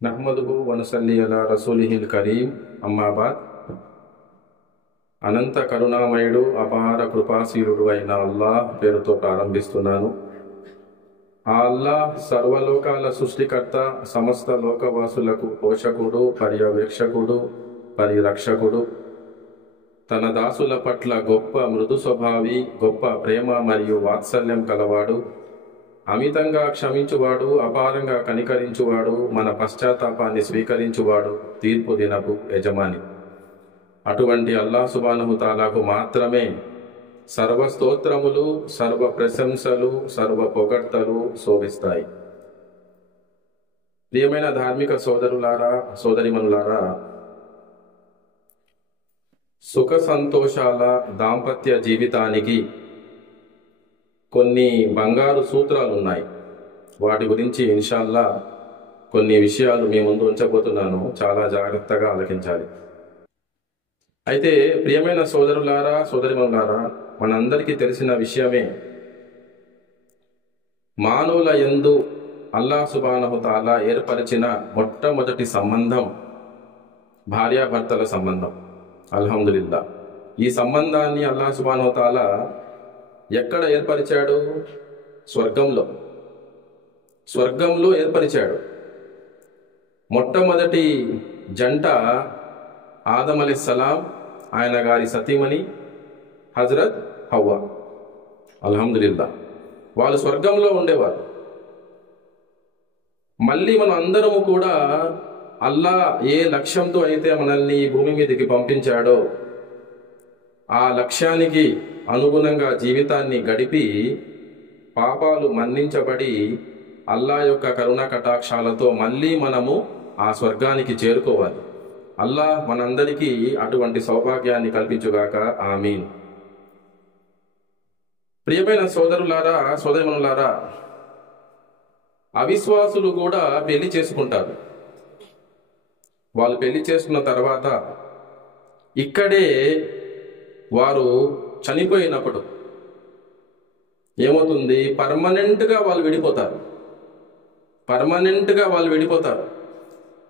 నహ్మదుహు వనసల్లి అలా రసూలిహిల్ కరీం అమ్మాబాద్. అనంత కరుణామయుడు అపార కృపాశీలుడు అయిన అల్లాహ్ పేరుతో ప్రారంభిస్తున్నాను. ఆ అల్లాహ్ సర్వలోకాల సృష్టికర్త, సమస్త లోకవాసులకు పోషకుడు, పర్యవేక్షకుడు, పరిరక్షకుడు. తన దాసుల పట్ల గొప్ప మృదు స్వభావి, గొప్ప ప్రేమ మరియు వాత్సల్యం కలవాడు, అమితంగా క్షమించువాడు, అపారంగా కనికరించువాడు, మన పశ్చాత్తాపాన్ని స్వీకరించువాడు, తీర్పు దినపు యజమాని. అటువంటి అల్లాహ్ సుబ్హానహు తాలాకు మాత్రమే సర్వ స్తోత్రములు, సర్వ ప్రశంసలు, సర్వ పొగడ్తలు శోభిస్తాయి. ప్రియమైన ధార్మిక సోదరులారా, సోదరిమణులారా, సుఖ సంతోషాల దాంపత్య జీవితానికి కొన్ని బంగారు సూత్రాలు ఉన్నాయి. వాటి గురించి ఇన్షాల్లా కొన్ని విషయాలు మీ ముందు ఉంచబోతున్నాను. చాలా జాగ్రత్తగా ఆలకించాలి. అయితే ప్రియమైన సోదరులారా, సోదరిమణులారా, మనందరికీ తెలిసిన విషయమే, మానవుల యందు అల్లాహ్ సుబ్హానహు తాలా ఏర్పరిచిన మొట్టమొదటి సంబంధం భార్యాభర్తల సంబంధం. అల్హమ్దులిల్లా. ఈ సంబంధాన్ని అల్లాహ్ సుబ్హానహు తాలా ఎక్కడ ఏర్పరిచాడు? స్వర్గంలో ఏర్పరిచాడు. మొట్టమొదటి జంట ఆదం అలైహిస్సలాం, ఆయన గారి సతీమణి హజరత్ హవ్వ. అల్హమ్దులిల్లా. వాళ్ళు స్వర్గంలో ఉండేవారు. మళ్ళీ మనం అందరము కూడా అల్లాహ్ ఏ లక్ష్యంతో అయితే మనల్ని ఈ భూమి మీదకి పంపించాడో ఆ లక్ష్యానికి అనుగుణంగా జీవితాన్ని గడిపి పాపాలు మన్నించబడి అల్లాహ్ యొక్క కరుణ కటాక్షాలతో మళ్ళీ మనము ఆ స్వర్గానికి చేరుకోవాలి. అల్లాహ్ మనందరికీ అటువంటి సౌభాగ్యాన్ని కల్పించుగాక. ఆమీన్. ప్రియమైన సోదరులారా, సోదరిమణులారా, అవిశ్వాసులు కూడా పెళ్లి చేసుకుంటారు. వాళ్ళు పెళ్లి చేసుకున్న తర్వాత ఇక్కడే వారు చనిపోయినప్పుడు ఏమవుతుంది? పర్మనెంట్గా వాళ్ళు విడిపోతారు.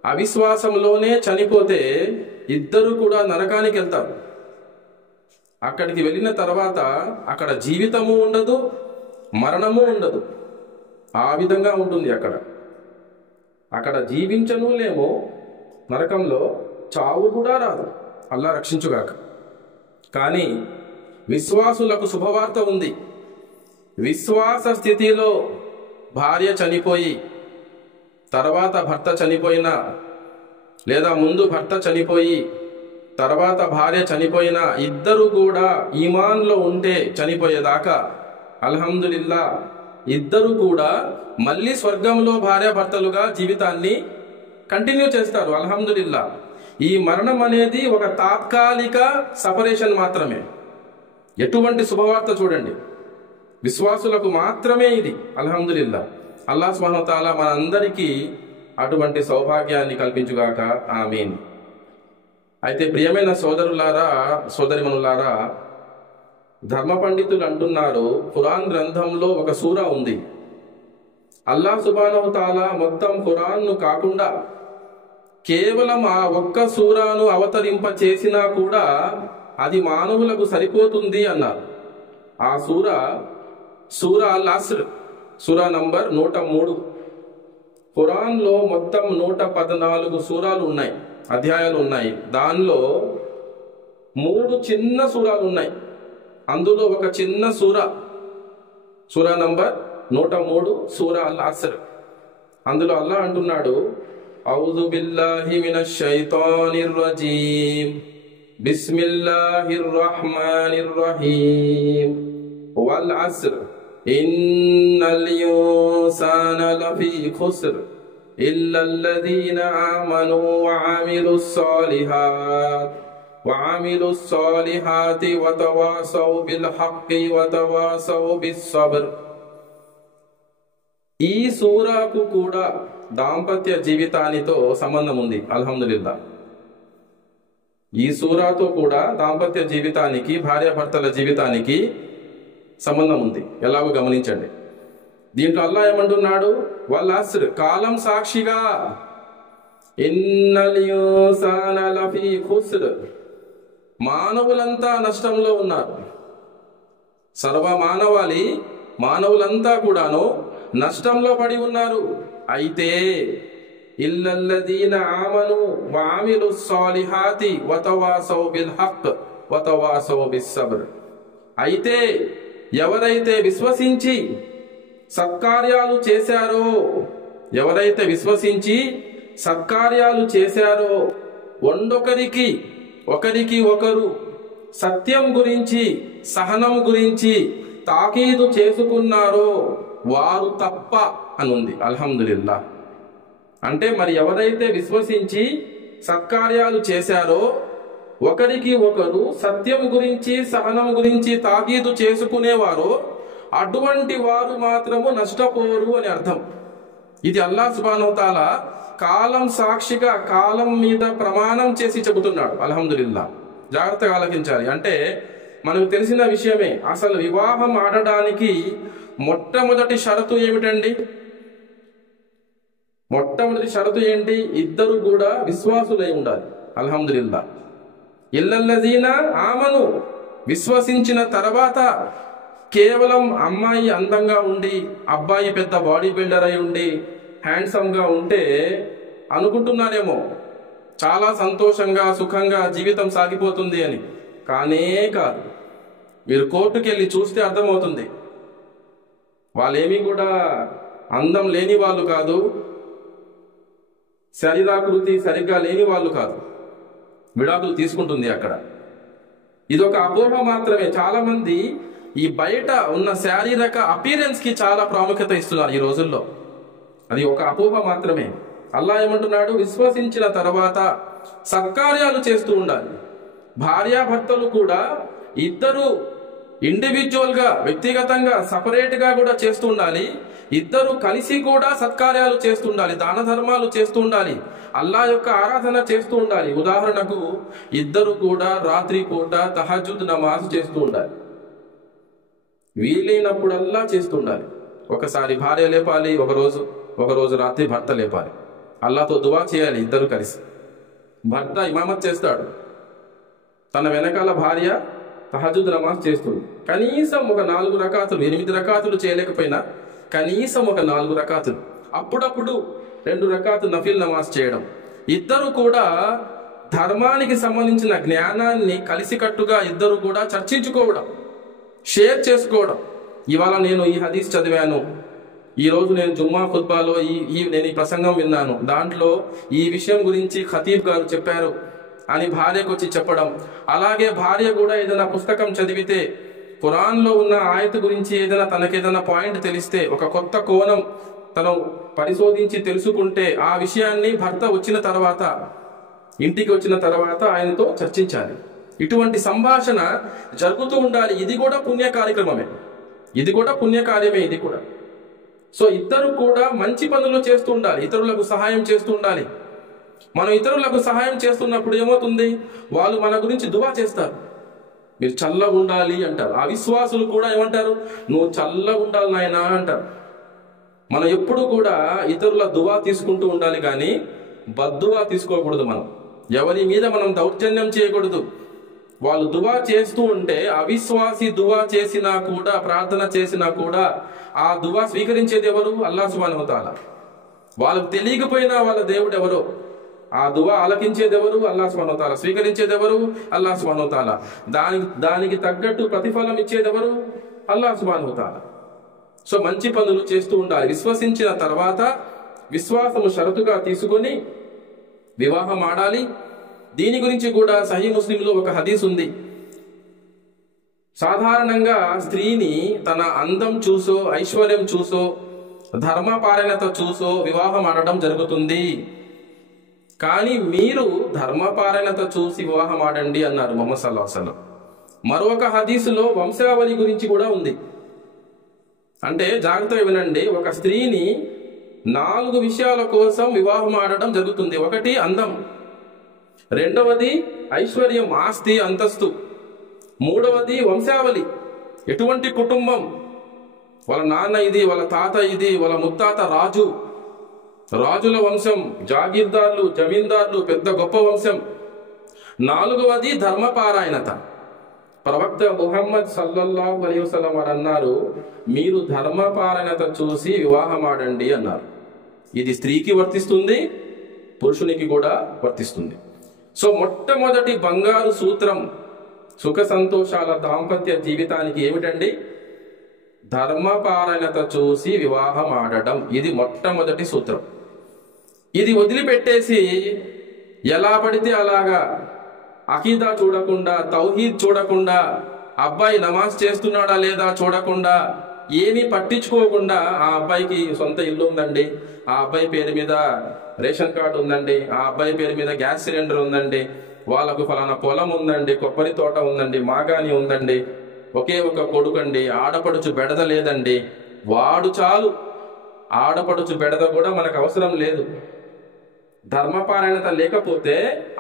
అవిశ్వాసంలోనే చనిపోతే ఇద్దరు కూడా నరకానికి వెళ్తారు. అక్కడికి వెళ్ళిన తర్వాత అక్కడ జీవితము ఉండదు, మరణము ఉండదు. ఆ విధంగా ఉంటుంది. అక్కడ జీవించనులేమో, నరకంలో చావు కూడా రాదు. అల్లాహ్ రక్షించుగాక. కానీ విశ్వాసులకు శుభవార్త ఉంది. విశ్వాస స్థితిలో భార్య చనిపోయి తర్వాత భర్త చనిపోయినా, లేదా ముందు భర్త చనిపోయి తర్వాత భార్య చనిపోయినా, ఇద్దరు కూడా ఈమాన్లో ఉంటే చనిపోయేదాకా అల్హమ్దులిల్లా ఇద్దరు కూడా మళ్ళీ స్వర్గంలో భార్యాభర్తలుగా జీవితాన్ని కంటిన్యూ చేస్తారు. అల్హమ్దులిల్లా. ఈ మరణం అనేది ఒక తాత్కాలిక సపరేషన్ మాత్రమే. ఎటువంటి శుభవార్త చూడండి. విశ్వాసులకు మాత్రమే ఇది. అల్హమ్దులిల్లా. అల్లాహ్ సుబ్హానహు తాలా మనందరికీ అటువంటి సౌభాగ్యాన్ని కల్పించుగాక. ఆమీన్. అయితే ప్రియమైన సోదరులారా, సోదరిమణులారా, ధర్మ పండితులు అంటున్నారు, ఖురాన్ గ్రంథంలో ఒక సూరా ఉంది. అల్లాహ్ సుబ్హానహు తాలా మొత్తం ఖురాన్ను కాకుండా కేవలం ఆ ఒక్క సూరాను అవతరింప చేసినా కూడా అది మానవులకు సరిపోతుంది అన్నారు. ఆ సూరా అల్ అస్ర్, సూరా నంబర్ 103. ఖురాన్లో మొత్తం 114 సూరాలు ఉన్నాయి, అధ్యాయాలు ఉన్నాయి. దానిలో 3 చిన్న సూరాలు ఉన్నాయి. అందులో ఒక చిన్న సూరా నంబర్ 103, సూరా అల్ అస్ర్. అందులో అల్లాహ్ అంటున్నాడు, ఔజు బిల్లాహి మినష్ షైతానిర్ రజీమ్, బిస్మిల్లాహిర్ రహ్మానిర్ రహీమ్, వల్ అస్ర్ ఇన్నల్ ఇన్సాన లఫీ ఖుస్ర్ ఇల్లల్లదీన ఆమనూ వఅమిలుస్ సాలిహాతి వతవాసౌ బిల్ హక్కీ వతవాసౌ బిస్ సబ్ర్. ఈ సూరాకు కూడా దాంపత్య జీవితానితో సంబంధం ఉంది. అల్హమ్దులిల్లా. ఈ సూరాతో కూడా దాంపత్య జీవితానికి, భార్యాభర్తల జీవితానికి సంబంధం ఉంది. ఎలాగో గమనించండి. దీంట్లో అల్లాహ్ ఏమంటున్నాడు? వల్ అస్ర్, కాలం సాక్షిగా, ఇన్నల్ ఇన్సాన లఫీ ఖుస్ర్, మానవులంతా నష్టంలో ఉన్నారు. సర్వ మానవులంతా కూడాను నష్టంలో పడి ఉన్నారు. అయితే ఇల్లల్లదీన ఆమను వఅమిలు స్సాలిహాతి వతవాసౌ బిల్ హక్ వతవాసౌ బిస్ సబ్ర్, అయితే ఎవరైతే విశ్వసించి సత్కార్యాలు చేశారో ఒకరికి ఒకరు సత్యం గురించి సహనం గురించి తాకీదు చేసుకున్నారో వారు తప్ప అనుంది. అల్హమ్దులిల్లా. అంటే మరి ఎవరైతే విశ్వసించి సత్కార్యాలు చేశారో ఒకరికి ఒకరు సత్యం గురించి సహనం గురించి తాకీదు చేసుకునేవారో అటువంటి వారు మాత్రము నష్టపోరు అని అర్థం. ఇది అల్లాహ్ సుబ్హానహు తఆలా కాలం సాక్షిగా కాలం మీద ప్రమాణం చేసి చెబుతున్నాడు. అల్హమ్దులిల్లా. జాగ్రత్తగా ఆలకించాలి. అంటే మనకు తెలిసిన విషయమే, అసలు వివాహం ఆడడానికి మొట్టమొదటి షరతు ఏమిటండి? మొట్టమొదటి షరతు ఏంటి? ఇద్దరు కూడా విశ్వాసులై ఉండాలి. అల్హమ్దులిల్లా. ఇల్లల్లదీన ఆమను, విశ్వసించిన తర్వాత కేవలం అమ్మాయి అందంగా ఉండి అబ్బాయి పెద్ద బాడీ బిల్డర్ అయి ఉండి హ్యాండ్సమ్ గా ఉంటే అనుకుంటున్నారేమో చాలా సంతోషంగా సుఖంగా జీవితం సాగిపోతుంది అని. కానే కాదు. మీరు కోర్టుకి వెళ్ళి చూస్తే అర్థమవుతుంది. వాళ్ళేమీ కూడా అందం లేని వాళ్ళు కాదు, శరీరాకృతి సరిగ్గా లేని వాళ్ళు కాదు. విడాకులు తీసుకుంటుంది అక్కడ. ఇదొక అపోహ మాత్రమే. చాలా మంది ఈ బయట ఉన్న శారీరక అపీరెన్స్ కి చాలా ప్రాముఖ్యత ఇస్తున్నారు ఈ రోజుల్లో. అది ఒక అపోహ మాత్రమే. అల్లాహ్ ఏమంటున్నాడు? విశ్వసించిన తర్వాత సత్కార్యాలు చేస్తూ ఉండాలి. భార్యాభర్తలు కూడా ఇద్దరు ఇండివిజువల్ గా వ్యక్తిగతంగా సపరేట్ గా కూడా చేస్తూ ఉండాలి. ఇద్దరు కలిసి కూడా సత్కార్యాలు చేస్తూ ఉండాలి, దాన ధర్మాలు చేస్తూ ఉండాలి, అల్లాహ్ యొక్క ఆరాధన చేస్తూ ఉండాలి. ఉదాహరణకు ఇద్దరు కూడా రాత్రి పూట తహజ్జుద్ నమాజ్ చేస్తూ ఉండాలి. వీలైనప్పుడల్లా చేస్తూ ఉండాలి. ఒకసారి భార్య లేపాలి, ఒకరోజు రాత్రి భర్త లేపాలి. అల్లాహ్తో దువా చేయాలి ఇద్దరు కలిసి. భర్త ఇమామత్ చేస్తాడు, తన వెనకాల భార్య తహజ్జుద్ నమాజ్ చేస్తుంది. కనీసం ఒక 4 రకాతులు, 8 రకాతులు చేయలేకపోయినా కనీసం ఒక 4 రకాతులు, అప్పుడప్పుడు 2 రకాతులు నఫిల్ నమాజ్ చేయడం. ఇద్దరు కూడా ధర్మానికి సంబంధించిన జ్ఞానాన్ని కలిసికట్టుగా ఇద్దరు కూడా చర్చించుకోవడం, షేర్ చేసుకోవడం. ఇవాళ నేను ఈ హదీస్ చదివాను, ఈరోజు నేను జుమ్మా ఖుత్బాలో నేను ఈ ప్రసంగం విన్నాను, దాంట్లో ఈ విషయం గురించి ఖతీబ్ గారు చెప్పారు అని భార్యకు వచ్చి చెప్పడం. అలాగే భార్య కూడా ఏదైనా పుస్తకం చదివితే ఖురాన్లో ఉన్న ఆయత్ గురించి ఏదైనా తనకేదైనా పాయింట్ తెలిస్తే, ఒక కొత్త కోణం తను పరిశోధించి తెలుసుకుంటే ఆ విషయాన్ని భర్త ఇంటికి వచ్చిన తర్వాత ఆయనతో చర్చించాలి. ఇటువంటి సంభాషణ జరుగుతూ ఉండాలి. ఇది కూడా పుణ్య కార్యక్రమమే, ఇది కూడా. సో ఇద్దరు కూడా మంచి పనులు చేస్తూ ఉండాలి, ఇతరులకు సహాయం చేస్తూ ఉండాలి. మనం ఇతరులకు సహాయం చేస్తున్నప్పుడు ఏమవుతుంది? వాళ్ళు మన గురించి దువా చేస్తారు, మీరు చల్లగా ఉండాలి అంటారు. అవిశ్వాసులు కూడా ఏమంటారు? నువ్వు చల్లగా ఉండాలి నాయనా అంటారు. మనం ఎప్పుడు కూడా ఇతరుల దువా తీసుకుంటూ ఉండాలి, కానీ బద్దువా తీసుకోకూడదు. మనం ఎవరి మీద మనం దౌర్జన్యం చేయకూడదు. వాళ్ళు దువా చేస్తూ ఉంటే, అవిశ్వాసి దువా చేసినా కూడా, ప్రార్థన చేసినా కూడా ఆ దువా స్వీకరించేది ఎవరు? అల్లాహ్ సుబ్హానహు తఆలా. వాళ్ళకు తెలియకపోయినా వాళ్ళ దేవుడు ఎవరో, ఆ దువా ఆలకించేది ఎవరు? అల్లాహ్ సుబ్హానహు తఆలా. స్వీకరించేది ఎవరు? అల్లాహ్ సుబ్హానహు తఆలా. దానికి తగ్గట్టు ప్రతిఫలం ఇచ్చేది ఎవరు? అల్లాహ్ సుబ్హానహు తఆలా. సో మంచి పనులు చేస్తూ ఉండాలి. విశ్వసించిన తర్వాత విశ్వాసము షరతుగా తీసుకొని వివాహం ఆడాలి. దీని గురించి కూడా సహీ ముస్లింలో ఒక హదీస్ ఉంది. సాధారణంగా స్త్రీని తన అందం చూసో, ఐశ్వర్యం చూసో, ధర్మపారాయణత చూసో వివాహం ఆడడం జరుగుతుంది. కానీ మీరు ధర్మపారాయణత చూసి వివాహం ఆడండి అన్నారు ముహమ్మద్ సల్లల్లాహు అలైహి వసల్లం. మరొక హదీసులో వంశావళి గురించి కూడా ఉంది. అంటే జాగ్రత్తగా వినండి, ఒక స్త్రీని 4 విషయాల కోసం వివాహం ఆడడం జరుగుతుంది. ఒకటి అందం, రెండవది ఐశ్వర్యం, ఆస్తి అంతస్తు, మూడవది వంశావళి, ఎటువంటి కుటుంబం, వాళ్ళ నాన్న ఇది, వాళ్ళ తాత ఇది, వాళ్ళ ముత్తాత రాజు, రాజుల వంశం, జాగీర్దార్లు, జమీందార్లు, పెద్ద గొప్ప వంశం. 4వది ధర్మపారాయణత. ప్రవక్త ముహమ్మద్ సల్లల్లాహు అలైహి వసల్లం వారు అన్నారు, మీరు ధర్మపారాయణత చూసి వివాహం ఆడండి అన్నారు. ఇది స్త్రీకి వర్తిస్తుంది, పురుషునికి కూడా వర్తిస్తుంది. సో మొట్టమొదటి బంగారు సూత్రం సుఖ సంతోషాల దాంపత్య జీవితానికి ఏమిటండి? ధర్మపారాయణత చూసి వివాహం ఆడటం. ఇది మొట్టమొదటి సూత్రం. ఇది వదిలిపెట్టేసి ఎలా పడితే అలాగా అకీదా చూడకుండా, తౌహీద్ చూడకుండా, అబ్బాయి నమాజ్ చేస్తున్నాడా లేదా చూడకుండా, ఏమీ పట్టించుకోకుండా, ఆ అబ్బాయికి సొంత ఇల్లు ఉందండి, ఆ అబ్బాయి పేరు మీద రేషన్ కార్డు ఉందండి, ఆ అబ్బాయి పేరు మీద గ్యాస్ సిలిండర్ ఉందండి, వాళ్ళకు ఫలానా పొలం ఉందండి, కొబ్బరి తోట ఉందండి, మాగాని ఉందండి, ఒకే ఒక కొడుకండి, ఆడపడుచు బెడద లేదండి, వాడు చాలు, ఆడపడుచు బెడద కూడా మనకు అవసరం లేదు. ధర్మపారాయణత లేకపోతే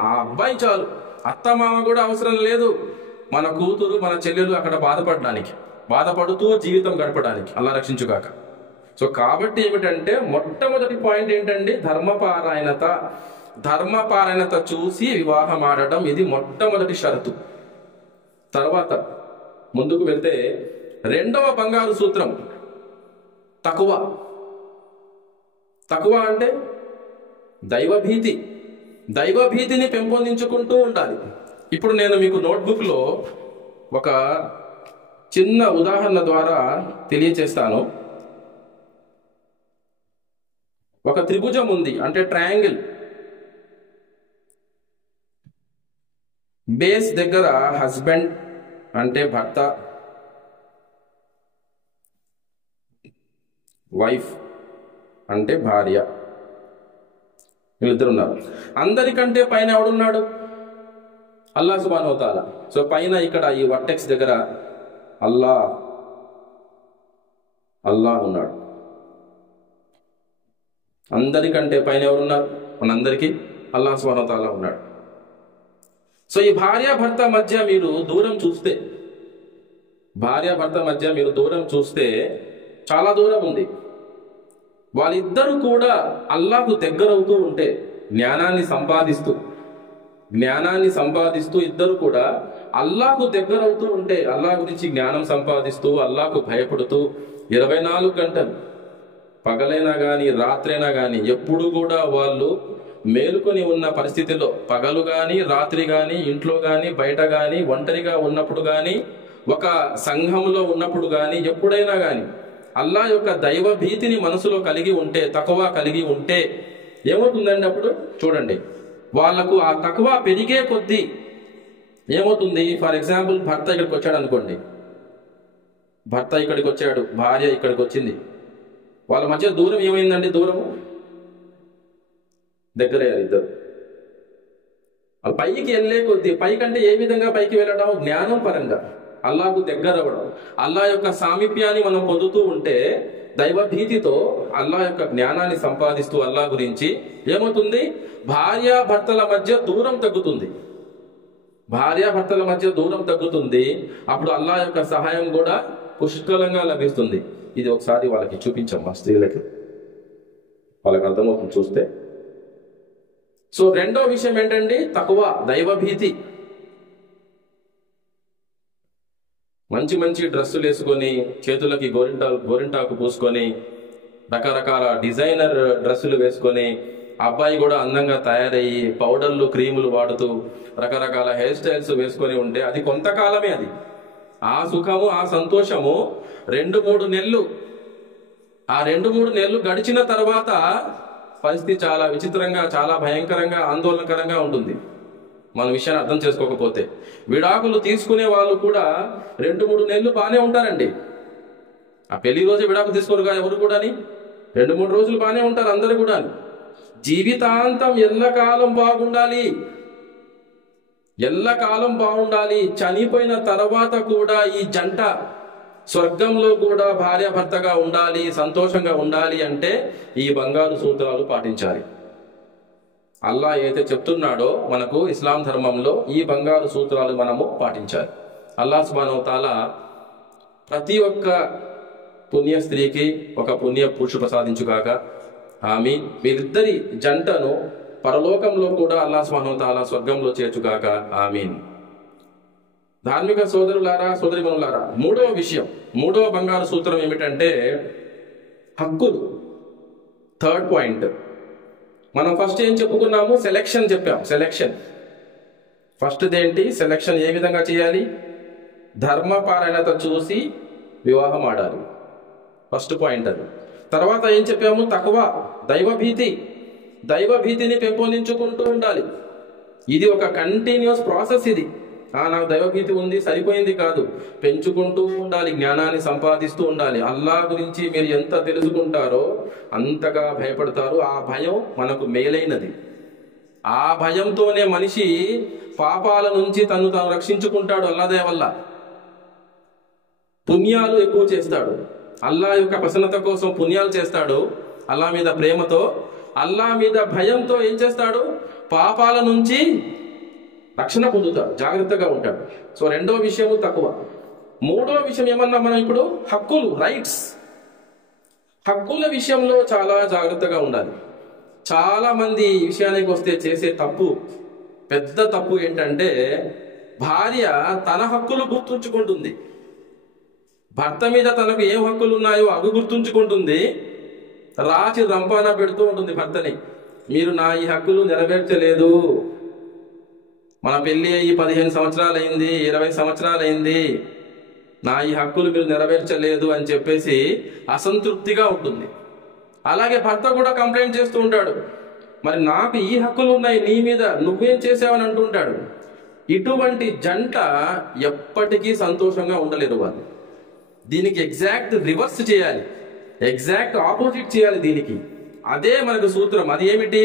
ఆ అబ్బాయి చాలు, అత్తమామ కూడా అవసరం లేదు. మన కూతురు, మన చెల్లెలు అక్కడ బాధపడుతూ జీవితం గడపడానికి. అల్లా రక్షించుగాక. సో కాబట్టి ఏమిటంటే మొట్టమొదటి పాయింట్ ఏంటండి? ధర్మపారాయణత. ధర్మపారాయణత చూసి వివాహం ఆడటం, ఇది మొట్టమొదటి షరతు. తర్వాత ముందుకు వెళ్తే 2వ బంగారు సూత్రం తకువ. తకువ అంటే దైవభీతి. దైవభీతిని పెంపొందించుకుంటూ ఉండాలి. ఇప్పుడు నేను మీకు నోట్బుక్లో ఒక చిన్న ఉదాహరణ ద్వారా తెలియచేస్తాను. ఒక త్రిభుజం ఉంది, అంటే ట్రయాంగిల్. బేస్ దగ్గర హస్బెండ్ అంటే భర్త, వైఫ్ అంటే భార్య, వీళ్ళిద్దరు ఉన్నారు. అందరికంటే పైన ఎవడున్నాడు? అల్లా సుబ్హానహు వ తఆలా. సో పైన ఇక్కడ ఈ వర్టెక్స్ దగ్గర అల్లా ఉన్నాడు. అందరికంటే పైన ఎవరున్నారు? మనందరికీ అల్లా సుబ్హానహు వ తఆలా ఉన్నాడు. సో ఈ భార్యాభర్త మధ్య మీరు దూరం చూస్తే చాలా దూరం ఉంది. వాళ్ళిద్దరూ కూడా అల్లాహకు దగ్గరవుతూ ఉంటే, జ్ఞానాన్ని సంపాదిస్తూ ఇద్దరు కూడా అల్లాహకు దగ్గరవుతూ ఉంటే, అల్లాహ్ గురించి జ్ఞానం సంపాదిస్తూ, అల్లాహకు భయపడుతూ 24 గంటలు, పగలైనా కానీ రాత్రైనా కానీ, ఎప్పుడు కూడా వాళ్ళు మేలుకొని ఉన్న పరిస్థితిలో, పగలు కానీ రాత్రి కానీ, ఇంట్లో కానీ బయట కానీ, ఒంటరిగా ఉన్నప్పుడు కానీ, ఒక సంఘంలో ఉన్నప్పుడు కానీ, ఎప్పుడైనా కానీ అల్లా యొక్క దైవ భీతిని మనసులో కలిగి ఉంటే, తకువా కలిగి ఉంటే ఏమవుతుందండి? అప్పుడు చూడండి, వాళ్లకు ఆ తకువా పెరిగే కొద్దీ ఏమవుతుంది? ఫర్ ఎగ్జాంపుల్, భర్త ఇక్కడికి వచ్చాడు అనుకోండి, భార్య ఇక్కడికి వచ్చింది, వాళ్ళ మధ్య దూరం ఏమైందండి? దూరము దగ్గరయ్యారు ఇద్దరు. పైకి వెళ్ళే కొద్దీ, పైకంటే ఏ విధంగా పైకి వెళ్ళడం? జ్ఞానం పరంగా అల్లాహకు దగ్గర అవ్వడం. అల్లా యొక్క సామీప్యాన్ని మనం పొందుతూ ఉంటే, దైవభీతితో అల్లా యొక్క జ్ఞానాన్ని సంపాదిస్తూ అల్లా గురించి ఏమవుతుంది? భార్యాభర్తల మధ్య దూరం తగ్గుతుంది. అప్పుడు అల్లా యొక్క సహాయం కూడా పుష్కలంగా లభిస్తుంది. ఇది ఒకసారి వాళ్ళకి చూపించమ్మా, స్త్రీలకి, వాళ్ళకి అర్థమవుతుంది చూస్తే. సో 2వ విషయం ఏంటండి? తకువ, దైవభీతి. మంచి డ్రెస్సులు వేసుకొని, చేతులకి గోరింటాకు పూసుకొని, రకరకాల డిజైనర్ డ్రెస్సులు వేసుకొని, అబ్బాయి కూడా అందంగా తయారయ్యి పౌడర్లు, క్రీములు వాడుతూ రకరకాల హెయిర్ స్టైల్స్ వేసుకొని ఉంటే అది కొంతకాలమే. అది ఆ సుఖము, ఆ సంతోషము 2-3 నెలలు. ఆ 2-3 నెలలు గడిచిన తర్వాత పరిస్థితి చాలా విచిత్రంగా, చాలా భయంకరంగా, ఆందోళనకరంగా ఉంటుంది. మన విషయాన్ని అర్థం చేసుకోకపోతే. విడాకులు తీసుకునే వాళ్ళు కూడా 2-3 నెలలు బాగానే ఉంటారండి. ఆ పెళ్లి రోజు విడాకులు తీసుకోరుగా ఎవరు కూడా, 2-3 రోజులు బాగానే ఉంటారు అందరు కూడా. జీవితాంతం ఎల్లకాలం బాగుండాలి. చనిపోయిన తర్వాత కూడా ఈ జంట స్వర్గంలో కూడా భార్యాభర్తగా ఉండాలి, సంతోషంగా ఉండాలి అంటే ఈ బంగారు సూత్రాలు పాటించాలి. అల్లా ఏదైతే చెప్తున్నాడో మనకు ఇస్లాం ధర్మంలో, ఈ బంగారు సూత్రాలు మనము పాటించాలి. అల్లాహ్ సుబ్హానహు వ తఆలా ప్రతి ఒక్క పుణ్య స్త్రీకి ఒక పుణ్య పురుషుడు ప్రసాదించుగాక. ఆమీన్. వీరిద్దరి జంటను పరలోకంలో కూడా అల్లాహ్ సుబ్హానహు వ తఆలా స్వర్గంలో చేర్చుగాక. ఆమీన్. ధార్మిక సోదరులారా, సోదరిమణులారా, మూడవ బంగారు సూత్రం ఏమిటంటే హక్కులు. Third point. మనం ఫస్ట్ ఏం చెప్పుకున్నాము? సెలెక్షన్ చెప్పాం. ఫస్ట్ దేంటి? సెలెక్షన్ ఏ విధంగా చేయాలి? ధర్మపారాయణత చూసి వివాహం ఆడాలి. ఫస్ట్ పాయింట్ అది. తర్వాత ఏం చెప్పాము? తక్వా, దైవభీతిని పెంపొందించుకుంటూ ఉండాలి. ఇది ఒక కంటిన్యూస్ ప్రాసెస్. ఇది నాకు దైవభీతి ఉంది సరిపోయింది కాదు, పెంచుకుంటూ ఉండాలి, జ్ఞానాన్ని సంపాదిస్తూ ఉండాలి. అల్లాహ్ గురించి మీరు ఎంత తెలుసుకుంటారో అంతగా భయపడతారు. ఆ భయం మనకు మేలైనది. ఆ భయంతోనే మనిషి పాపాల నుంచి తను రక్షించుకుంటాడు. అల్లాహ్ వల్ల పుణ్యాలు ఎక్కువ చేస్తాడు. అల్లాహ్ యొక్క ప్రసన్నత కోసం పుణ్యాలు చేస్తాడు. అల్లాహ్ మీద ప్రేమతో, అల్లాహ్ మీద భయంతో ఏం చేస్తాడు? పాపాల నుంచి రక్షణ పొందుతాడు, జాగ్రత్తగా ఉంటాడు. సో రెండో విషయము తక్కువ. మూడో విషయం ఏమన్నా మనం ఇప్పుడు? హక్కులు, రైట్స్. హక్కుల విషయంలో చాలా జాగ్రత్తగా ఉండాలి. చాలా మంది ఈ విషయానికి వస్తే చేసే పెద్ద తప్పు ఏంటంటే, భార్య తన హక్కులు గుర్తుంచుకుంటుంది, భర్త మీద తనకు ఏం హక్కులు ఉన్నాయో అవి గుర్తుంచుకుంటుంది, రాచి రంపాన పెడుతూ ఉంటుంది భర్తని. మీరు నా ఈ హక్కులు నెరవేర్చలేదు, మన పెళ్లి అయ్యి 15 సంవత్సరాలు అయింది, 20 సంవత్సరాలు అయింది, నా ఈ హక్కులు మీరు నెరవేర్చలేదు అని చెప్పేసి అసంతృప్తిగా ఉంటుంది. అలాగే భర్త కూడా కంప్లైంట్ చేస్తూ ఉంటాడు, మరి నాకు ఈ హక్కులు ఉన్నాయి, నీ మీద నువ్వేం చేసావని అంటుంటాడు. ఇటువంటి జంట ఎప్పటికీ సంతోషంగా ఉండలేరు వాళ్ళు. దీనికి ఎగ్జాక్ట్ రివర్స్ చేయాలి, ఎగ్జాక్ట్ ఆపోజిట్ చేయాలి దీనికి. అదే మనకు సూత్రం. అది ఏమిటి?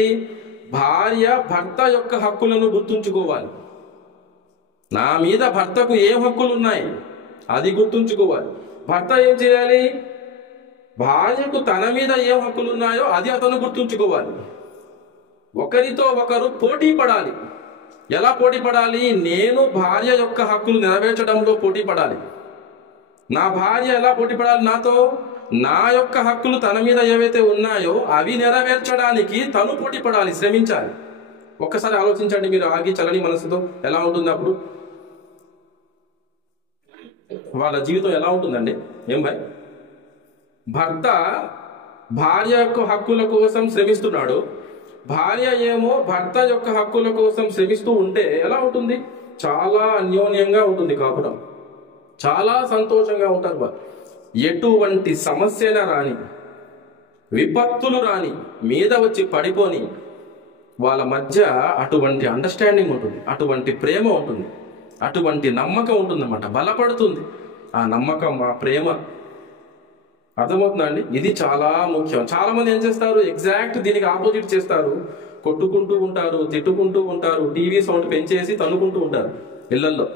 భార్య భర్త యొక్క హక్కులను గుర్తుంచుకోవాలి. నా మీద భర్తకు ఏం హక్కులు ఉన్నాయి అది గుర్తుంచుకోవాలి. భర్త ఏం చేయాలి? భార్యకు తన మీద ఏం హక్కులు ఉన్నాయో అది అతను గుర్తుంచుకోవాలి. ఒకరితో ఒకరు పోటీ పడాలి. ఎలా పోటీ పడాలి? నేను భార్య యొక్క హక్కులు నెరవేర్చడంలో పోటీ పడాలి. నా భార్య ఎలా పోటీ పడాలి నాతో? నా యొక్క హక్కులు తన మీద ఏవైతే ఉన్నాయో అవి నెరవేర్చడానికి తను పోటీ పడాలి, శ్రమించాలి. ఒక్కసారి ఆలోచించండి మీరు, ఆగి చలని మనసుతో. ఎలా ఉంటుంది అప్పుడు వాళ్ళ జీవితం? ఎలా ఉంటుందండి? ఏం భయ్? భర్త భార్య యొక్క హక్కుల కోసం శ్రమిస్తున్నాడు, భార్య ఏమో భర్త యొక్క హక్కుల కోసం శ్రమిస్తూ ఉంటే ఎలా ఉంటుంది? చాలా అన్యోన్యంగా ఉంటుంది కాపురం, చాలా సంతోషంగా ఉంటారు వాళ్ళు. ఎటువంటి సమస్యన రాని, విపత్తులు రాని, మీద వచ్చి పడిపోని, వాళ్ళ మధ్య అటువంటి అండర్స్టాండింగ్ ఉంటుంది, అటువంటి ప్రేమ ఉంటుంది, అటువంటి నమ్మకం ఉంటుందన్నమాట. బలపడుతుంది ఆ నమ్మకం, ఆ ప్రేమ. అర్థమవుతుందా అండి? ఇది చాలా ముఖ్యం. చాలా మంది ఏం చేస్తారు? ఎగ్జాక్ట్ దీనికి ఆపోజిట్ చేస్తారు. కొట్టుకుంటూ ఉంటారు, తిట్టుకుంటూ ఉంటారు, టీవీ సౌండ్ పెంచేసి తన్నుకుంటూ ఉంటారు ఇళ్లల్లో.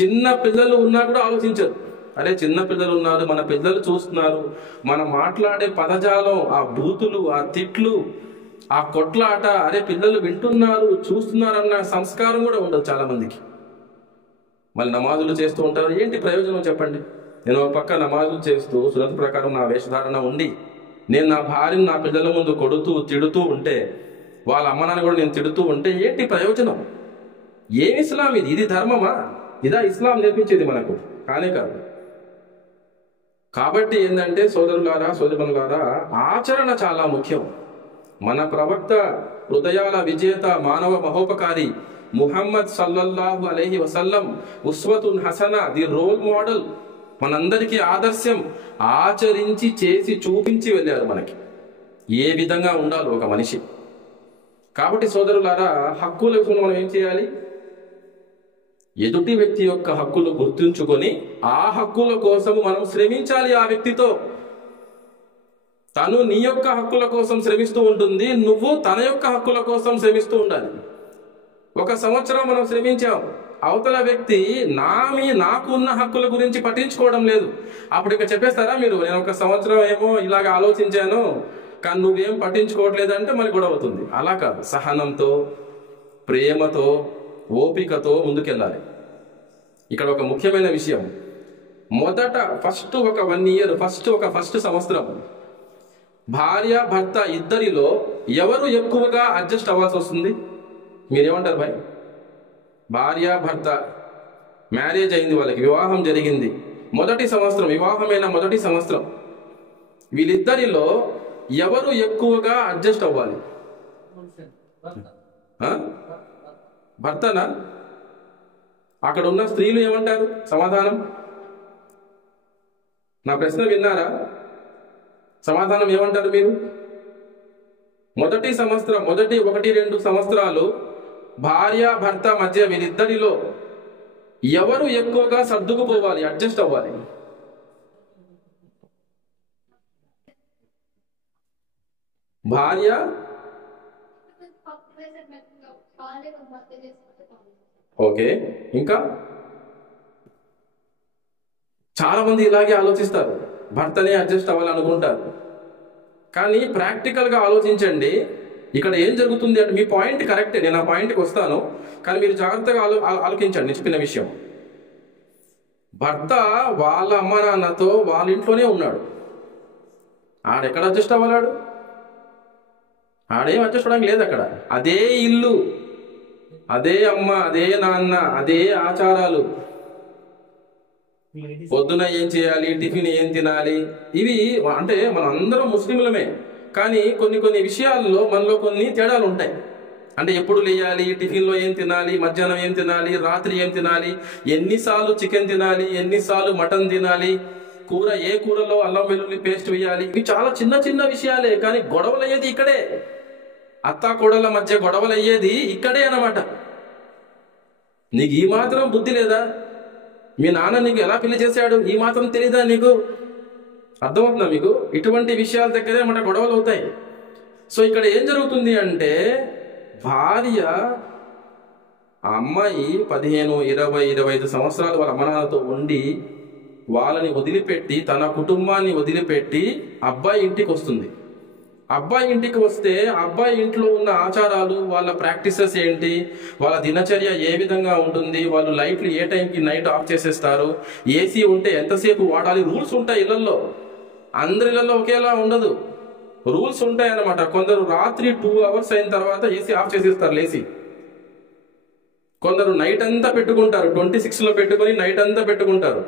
చిన్న పిల్లలు ఉన్నా కూడా ఆలోచించరు. అరే చిన్న పిల్లలు ఉన్నారు, మన పిల్లలు చూస్తున్నారు, మనం మాట్లాడే పదజాలం, ఆ బూతులు, ఆ తిట్లు, ఆ కొట్లాట, అరే పిల్లలు వింటున్నారు చూస్తున్నారు అన్న సంస్కారం కూడా ఉండదు చాలా మందికి. మళ్ళీ నమాజులు చేస్తూ ఉంటారు. ఏంటి ప్రయోజనం చెప్పండి? నేను ఒక పక్క నమాజులు చేస్తూ సున్నత్ ప్రకారం నా వేషధారణ ఉండి నేను నా భార్యను నా పిల్లల ముందు కొడుతూ తిడుతూ ఉంటే, వాళ్ళ అమ్మ నాన్న కూడా నేను తిడుతూ ఉంటే ఏంటి ప్రయోజనం? ఏం ఇస్లాం ఇది? ఇది ధర్మమా? ఇదా ఇస్లాం నేర్పించేది మనకు? కానే కాదు. కాబట్టి ఏంటంటే సోదరులారా, సోదరులారా, ఆచరణ చాలా ముఖ్యం. మన ప్రవక్త, హృదయాల విజేత, మానవ మహోపకారి ముహమ్మద్ సల్లల్లాహు అలైహి వసల్లం ఉస్వతున్ హసన, ది రోల్ మోడల్, మనందరికీ ఆదర్శం, ఆచరించి చేసి చూపించి వెళ్ళారు మనకి ఏ విధంగా ఉండాలి ఒక మనిషి. కాబట్టి సోదరులారా, హక్కుల విషయంలో మనం ఏం చేయాలి? ఎదుటి వ్యక్తి యొక్క హక్కులు గుర్తుంచుకొని ఆ హక్కుల కోసం మనం శ్రమించాలి. ఆ వ్యక్తితో తను నీ యొక్క హక్కుల కోసం శ్రమిస్తూ ఉంటుంది, నువ్వు తన యొక్క హక్కుల కోసం శ్రమిస్తూ ఉండాలి. 1 సంవత్సరం మనం శ్రమించాం, అవతల వ్యక్తి నాకు ఉన్న హక్కుల గురించి పట్టించుకోవడం లేదు. అప్పుడు ఇక చెప్పేస్తారా మీరు, నేను 1 సంవత్సరం ఏమో ఇలాగ ఆలోచించాను కానీ నువ్వేం పట్టించుకోవట్లేదు అంటే మరి గొడవ అవుతుంది. అలా కాదు, సహనంతో, ప్రేమతో, ఓపికతో ముందుకెళ్ళాలి. ఇక్కడ ఒక ముఖ్యమైన విషయం, మొదట ఫస్ట్ ఒక 1 ఇయర్, ఫస్ట్ సంవత్సరం భార్య భర్త ఇద్దరిలో ఎవరు ఎక్కువగా అడ్జస్ట్ అవ్వాల్సి వస్తుంది? మీరేమంటారు భాయ్? భార్య భర్త మ్యారేజ్ అయింది, వాళ్ళకి వివాహం జరిగింది, మొదటి సంవత్సరం, వివాహమైన మొదటి సంవత్సరం, వీళ్ళిద్దరిలో ఎవరు ఎక్కువగా అడ్జస్ట్ అవ్వాలి? భర్తనా? అక్కడ ఉన్న స్త్రీలు ఏమంటారు సమాధానం? నా ప్రశ్న విన్నారా? సమాధానం ఏమంటారు మీరు? మొదటి సంవత్సరం, మొదటి 1-2 సంవత్సరాలు భార్య భర్త మధ్య వీరిద్దరిలో ఎవరు ఎక్కువగా సర్దుకుపోవాలి, అడ్జస్ట్ అవ్వాలి? భార్య. ఓకే, ఇంకా చాలా మంది ఇలాగే ఆలోచిస్తారు, భర్తనే అడ్జస్ట్ అవ్వాలనుకుంటారు. కానీ ప్రాక్టికల్గా ఆలోచించండి, ఇక్కడ ఏం జరుగుతుంది అంటే, మీ పాయింట్ కరెక్టే, నేను ఆ పాయింట్కి వస్తాను, కానీ మీరు జాగ్రత్తగా ఆలోచించండి. చెప్పిన విషయం, భర్త వాళ్ళ అమ్మ నాన్నతో వాళ్ళ ఇంట్లోనే ఉన్నాడు, ఆడెక్కడ అడ్జస్ట్ అవ్వలాడు? ఆడేం అడ్జస్ట్ అవ్వడానికి లేదు. అక్కడ అదే ఇల్లు, అదే అమ్మ, అదే నాన్న, అదే ఆచారాలు, పొద్దున ఏం చేయాలి, టిఫిన్ ఏం తినాలి, ఇవి అంటే మనం అందరం ముస్లింలమే, కానీ కొన్ని విషయాల్లో మనలో కొన్ని తేడాలు ఉంటాయి. అంటే ఎప్పుడు లేయాలి, టిఫిన్లో ఏం తినాలి, మధ్యాహ్నం ఏం తినాలి, రాత్రి ఏం తినాలి, ఎన్నిసార్లు చికెన్ తినాలి, ఎన్నిసార్లు మటన్ తినాలి, కూర ఏ కూరలో అల్లం వెల్లుల్లి పేస్ట్ వేయాలి, ఇవి చాలా చిన్న చిన్న విషయాలే, కానీ గొడవలు అయ్యేది ఇక్కడే. అత్త కోడళ్ళ మధ్య గొడవలు అయ్యేది ఇక్కడే అన్నమాట. నీకు ఈ మాత్రం బుద్ధి లేదా? మీ నాన్న నీకు ఎలా పెళ్లి చేశాడు, ఈ మాత్రం తెలీదా నీకు? అర్థమవుతుందా మీకు? ఇటువంటి విషయాల దగ్గరే మన గొడవలు అవుతాయి. సో ఇక్కడ ఏం జరుగుతుంది అంటే, భార్య, అమ్మాయి 15, 20, 25 సంవత్సరాలు వాళ్ళ అమ్మ నాన్నతో ఉండి వాళ్ళని వదిలిపెట్టి, తన కుటుంబాన్ని వదిలిపెట్టి అబ్బాయి ఇంటికి వస్తుంది. అబ్బాయి ఇంటికి వస్తే అబ్బాయి ఇంట్లో ఉన్న ఆచారాలు, వాళ్ళ ప్రాక్టీసెస్ ఏంటి, వాళ్ళ దినచర్య ఏ విధంగా ఉంటుంది, వాళ్ళు లైట్లు ఏ టైంకి నైట్ ఆఫ్ చేసేస్తారు, ఏసీ ఉంటే ఎంతసేపు వాడాలి, రూల్స్ ఉంటాయి ఇళ్లలో. అందరి ఇళ్లలో ఒకేలా ఉండదు, రూల్స్ ఉంటాయి అన్నమాట. కొందరు రాత్రి 2 hours అయిన తర్వాత ఏసీ ఆఫ్ చేసేస్తారు లేసి. కొందరు నైట్ అంతా పెట్టుకుంటారు, 26లో పెట్టుకొని నైట్ అంతా పెట్టుకుంటారు.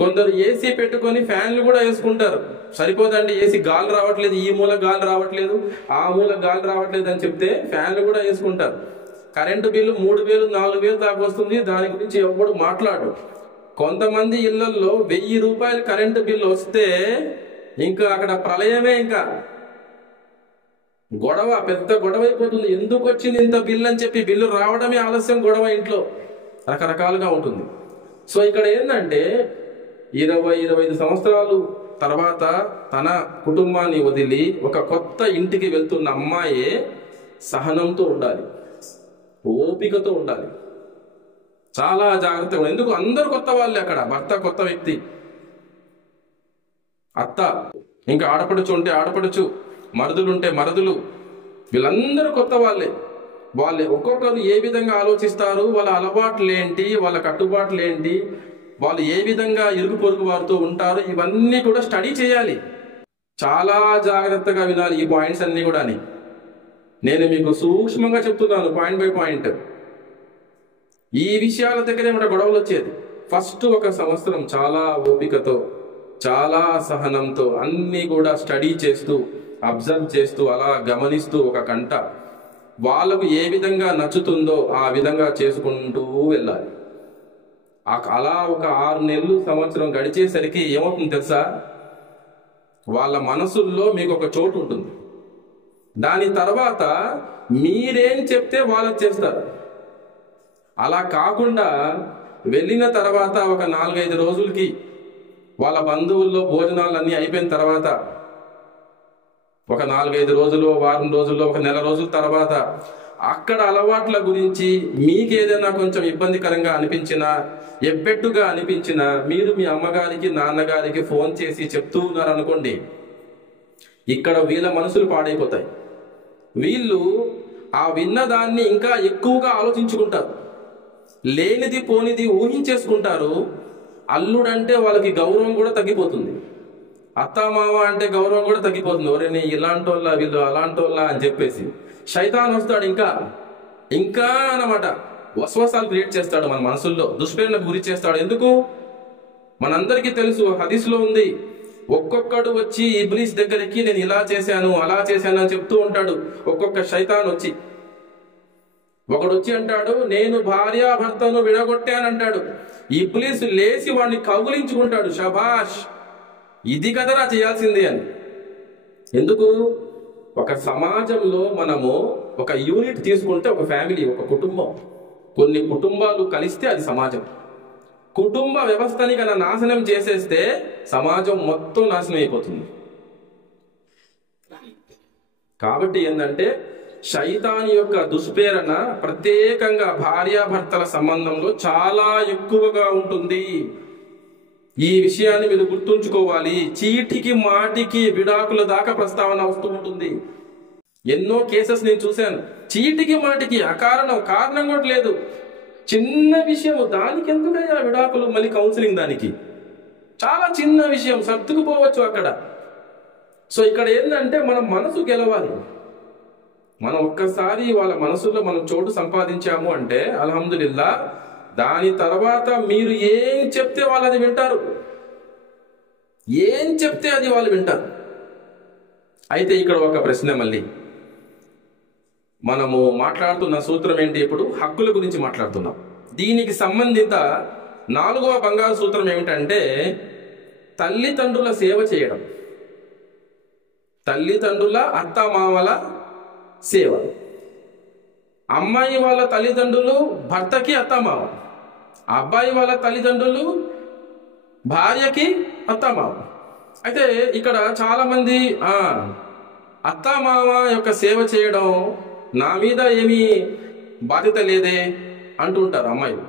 కొందరు ఏసీ పెట్టుకొని ఫ్యాన్లు కూడా వేసుకుంటారు. సరిపోదండి, ఏసీ గాలి రావట్లేదు, ఈ మూల గాలి రావట్లేదు, ఆ మూల గాలి రావట్లేదు అని చెప్తే ఫ్యాన్లు కూడా వేసుకుంటారు. కరెంటు బిల్లు 3000, 4000 దాకా వస్తుంది, దాని గురించి ఎవడు మాట్లాడు. కొంతమంది ఇళ్లలో 1000 రూపాయలు కరెంటు బిల్లు వస్తే ఇంకా అక్కడ ప్రళయమే, ఇంకా గొడవ, పెద్ద గొడవ అయిపోతుంది. ఎందుకు వచ్చింది ఇంత బిల్లు అని చెప్పి, బిల్లు రావడమే ఆలస్యం, గొడవ ఇంట్లో రకరకాలుగా ఉంటుంది. సో ఇక్కడ ఏంటంటే, 20-25 సంవత్సరాలు తర్వాత తన కుటుంబాన్ని వదిలి ఒక కొత్త ఇంటికి వెళ్తున్న అమ్మాయే సహనంతో ఉండాలి, ఓపికతో ఉండాలి, చాలా జాగ్రత్తగా. ఎందుకు? అందరూ కొత్త వాళ్ళే అక్కడ. భర్త కొత్త వ్యక్తి, అత్త, ఇంకా ఆడపడుచు ఉంటే ఆడపడుచు, మరుదులుంటే మరుదులు, వీళ్ళందరూ కొత్త వాళ్ళే. వాళ్ళే ఒక్కొక్కరు ఏ విధంగా ఆలోచిస్తారు, వాళ్ళ అలవాట్లు ఏంటి, వాళ్ళ కట్టుబాట్లు ఏంటి, వాళ్ళు ఏ విధంగా ఇరుగు పొరుగు వారితో ఉంటారు, ఇవన్నీ కూడా స్టడీ చేయాలి. చాలా జాగ్రత్తగా వినాలి ఈ పాయింట్స్ అన్నీ కూడా. నేను మీకు సూక్ష్మంగా చెప్తున్నాను, పాయింట్ బై పాయింట్. ఈ విషయాల దగ్గరే మన గొడవలు వచ్చేది. ఫస్ట్ 1 సంవత్సరం చాలా ఓపికతో, చాలా సహనంతో అన్నీ కూడా స్టడీ చేస్తూ, అబ్జర్వ్ చేస్తూ, అలా గమనిస్తూ ఒక గంట వాళ్ళకు ఏ విధంగా నచ్చుతుందో ఆ విధంగా చేసుకుంటూ వెళ్ళాలి. అలా ఒక 6 నెలలు, సంవత్సరం గడిచేసరికి ఏమవుతుంది తెలుసా? వాళ్ళ మనసుల్లో మీకు ఒక చోటు ఉంటుంది. దాని తర్వాత మీరేం చెప్తే వాళ్ళకి చేస్తారు. అలా కాకుండా వెళ్ళిన తర్వాత ఒక 4-5 రోజులకి వాళ్ళ బంధువుల్లో భోజనాలన్నీ అయిపోయిన తర్వాత, ఒక 4-5 రోజులు, వారం రోజుల్లో, ఒక నెల రోజుల తర్వాత అక్కడ అలవాట్ల గురించి మీకేదైనా కొంచెం ఇబ్బందికరంగా అనిపించినా, ఎబ్బెట్టుగా అనిపించినా, మీరు మీ అమ్మగారికి, నాన్నగారికి ఫోన్ చేసి చెప్తూ ఉన్నారనుకోండి, ఇక్కడ వీళ్ళ మనసులు పాడైపోతాయి. వీళ్ళు ఆ విన్నదాన్ని ఇంకా ఎక్కువగా ఆలోచించుకుంటారు, లేనిది పోనిది ఊహించేసుకుంటారు. అల్లుడంటే వాళ్ళకి గౌరవం కూడా తగ్గిపోతుంది. అత్తామామ అంటే గౌరవం కూడా తగ్గిపోతుంది. ఒరే నీ ఇలాంటి వాళ్ళ వీళ్ళు అలాంటి వాళ్ళ అని చెప్పేసి శైతాన్ వస్తాడు ఇంకా అన్నమాట. వస్వసాలు క్రియేట్ చేస్తాడు మన మనసుల్లో, దుష్ప్రేరణకు గురి చేస్తాడు. ఎందుకు? మనందరికీ తెలుసు, హదీస్లో ఉంది, ఒక్కొక్కడు వచ్చి ఇబ్లీస్ దగ్గరికి నేను ఇలా చేశాను అలా చేశాను అని చెప్తూ ఉంటాడు. ఒక్కొక్క శైతాన్ వచ్చి, ఒకడు వచ్చి అంటాడు నేను భార్యాభర్తను విడగొట్టానంటాడు. ఇబ్లీస్ లేచి వాడిని కౌగులించుకుంటాడు, షబాష్ ఇది కదరా చేయాల్సింది అని. ఎందుకు? ఒక సమాజంలో మనము ఒక యూనిట్ తీసుకుంటే, ఒక ఫ్యామిలీ, ఒక కుటుంబం, కొన్ని కుటుంబాలు కలిస్తే అది సమాజం. కుటుంబ వ్యవస్థని కన్నా నాశనం చేసేస్తే సమాజం మొత్తం నాశనం అయిపోతుంది. కాబట్టి ఏంటంటే శైతాన్ యొక్క దుష్ప్రేరణ ప్రత్యేకంగా భార్యాభర్తల సంబంధంలో చాలా ఎక్కువగా ఉంటుంది. ఈ విషయాన్ని మీరు గుర్తుంచుకోవాలి. చీటికి మాటికి విడాకుల దాకా ప్రస్తావన వస్తూ ఉంటుంది. ఎన్నో కేసెస్ నేను చూశాను. చీటికి మాటికి కారణం కూడా లేదు, చిన్న విషయం, దానికి ఎందుకయ్యా విడాకులు, మళ్ళీ కౌన్సిలింగ్, దానికి చాలా చిన్న విషయం, సర్దుకుపోవచ్చు అక్కడ. సో ఇక్కడ ఏంటంటే మనం మనసు గెలవాలి. మనం ఒక్కసారి వాళ్ళ మనసులో మనం చోటు సంపాదించాము అంటే అల్హమ్దులిల్లా, దాని తర్వాత మీరు ఏం చెప్తే వాళ్ళు అది వింటారు, ఏం చెప్తే అది వాళ్ళు వింటారు. అయితే ఇక్కడ ఒక ప్రశ్న, మళ్ళీ మనము మాట్లాడుతున్న సూత్రం ఏంటి? ఇప్పుడు హక్కుల గురించి మాట్లాడుతున్నాం. దీనికి సంబంధిత 4వ బంగారు సూత్రం ఏమిటంటే తల్లిదండ్రుల సేవ చేయడం, తల్లిదండ్రుల అత్తమామల సేవ. అమ్మాయి వాళ్ళ తల్లిదండ్రులు భర్తకి అత్తమామ, అబ్బాయి వాళ్ళ తల్లిదండ్రులు భార్యకి అత్తమామ. అయితే ఇక్కడ చాలా మంది అత్తమామ యొక్క సేవ చేయడం నా మీద ఏమీ బాధ్యత లేదే అంటుంటారు అమ్మాయిలు.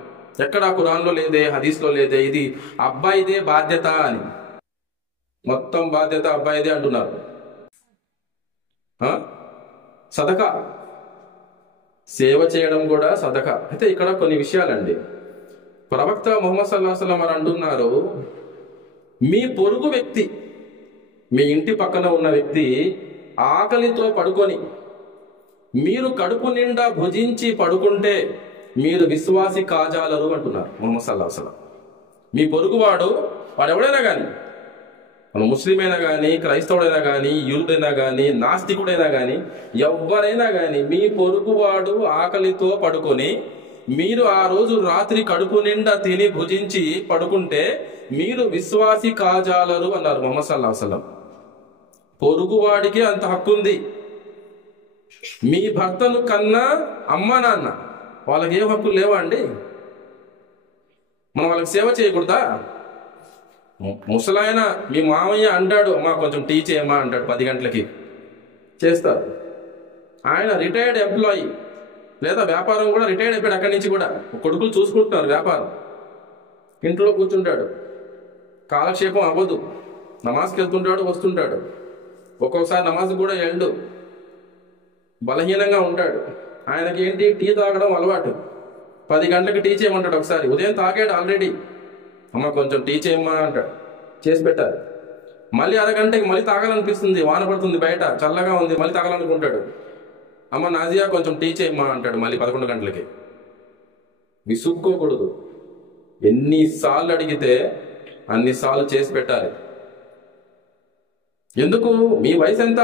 ఎక్కడ ఖురాన్లో లేదే, హదీస్లో లేదే, ఇది అబ్బాయిదే బాధ్యత అని. మొత్తం బాధ్యత అబ్బాయిదే అంటున్నారు. సదకా, సేవ చేయడం కూడా సదకా. అయితే ఇక్కడ కొన్ని విషయాలండి. ప్రవక్త ముహమ్మద్ సల్లల్లాహు అలైహి వసల్లం వారు అంటున్నారు, మీ పొరుగు వ్యక్తి, మీ ఇంటి పక్కన ఉన్న వ్యక్తి ఆకలితో పడుకొని మీరు కడుపు నిండా భుజించి పడుకుంటే మీరు విశ్వాసి కాజాలరు అంటున్నారు ముహమ్మద్ సల్లల్లాహు అలైహి వసల్లం. మీ పొరుగువాడు, వాడు ఎవడైనా కానీ, మన ముస్లిం అయినా కానీ, క్రైస్తవుడైనా కానీ, యూదుడైనా కానీ, నాస్తికుడైనా కానీ, ఎవరైనా కానీ, మీ పొరుగువాడు ఆకలితో పడుకొని మీరు ఆ రోజు రాత్రి కడుపు నిండా తిని భుజించి పడుకుంటే మీరు విశ్వాసి కాజాలరు అన్నారు ముహమ్మద్ సల్లల్లాహు అలైహి వసల్లం. పొరుగువాడికి అంత హక్కు ఉంది. మీ భర్తను కన్నా అమ్మ నాన్న వాళ్ళకి ఏం హక్కులు లేవా అండి? మనం వాళ్ళకి సేవ చేయకూడదా? ముసలాయన మీ మామయ్య అంటాడు, అమ్మా కొంచెం టీ చేయమ్మా అంటాడు, 10 గంటలకి చేస్తారు. ఆయన రిటైర్డ్ ఎంప్లాయీ, లేదా వ్యాపారం కూడా రిటైర్డ్ అయిపోయాడు, అక్కడి నుంచి కూడా కొడుకులు చూసుకుంటున్నారు వ్యాపారం. ఇంట్లో కూర్చుంటాడు, కాలక్షేపం అవ్వదు, నమాజ్కి వెళ్తుంటాడు వస్తుంటాడు, ఒక్కొక్కసారి నమాజ్ కూడా వెళ్ళడు, బలహీనంగా ఉంటాడు. ఆయనకి ఏంటి, టీ తాగడం అలవాటు. 10 గంటలకు టీ చేయమంటాడు. ఒకసారి ఉదయం తాగాడు ఆల్రెడీ, అమ్మ కొంచెం టీ చేయమ్మా అంటాడు, చేసి పెట్టాలి. మళ్ళీ అరగంటకి మళ్ళీ తాగాలనిపిస్తుంది, వాన పడుతుంది బయట, చల్లగా ఉంది, మళ్ళీ తాగాలనుకుంటాడు, అమ్మ నాజియా కొంచెం టీ చేయమ్మా అంటాడు మళ్ళీ 11 గంటలకి. విసుక్కోకూడదు, ఎన్నిసార్లు అడిగితే అన్నిసార్లు చేసి పెట్టాలి. ఎందుకు? మీ వయసు ఎంత?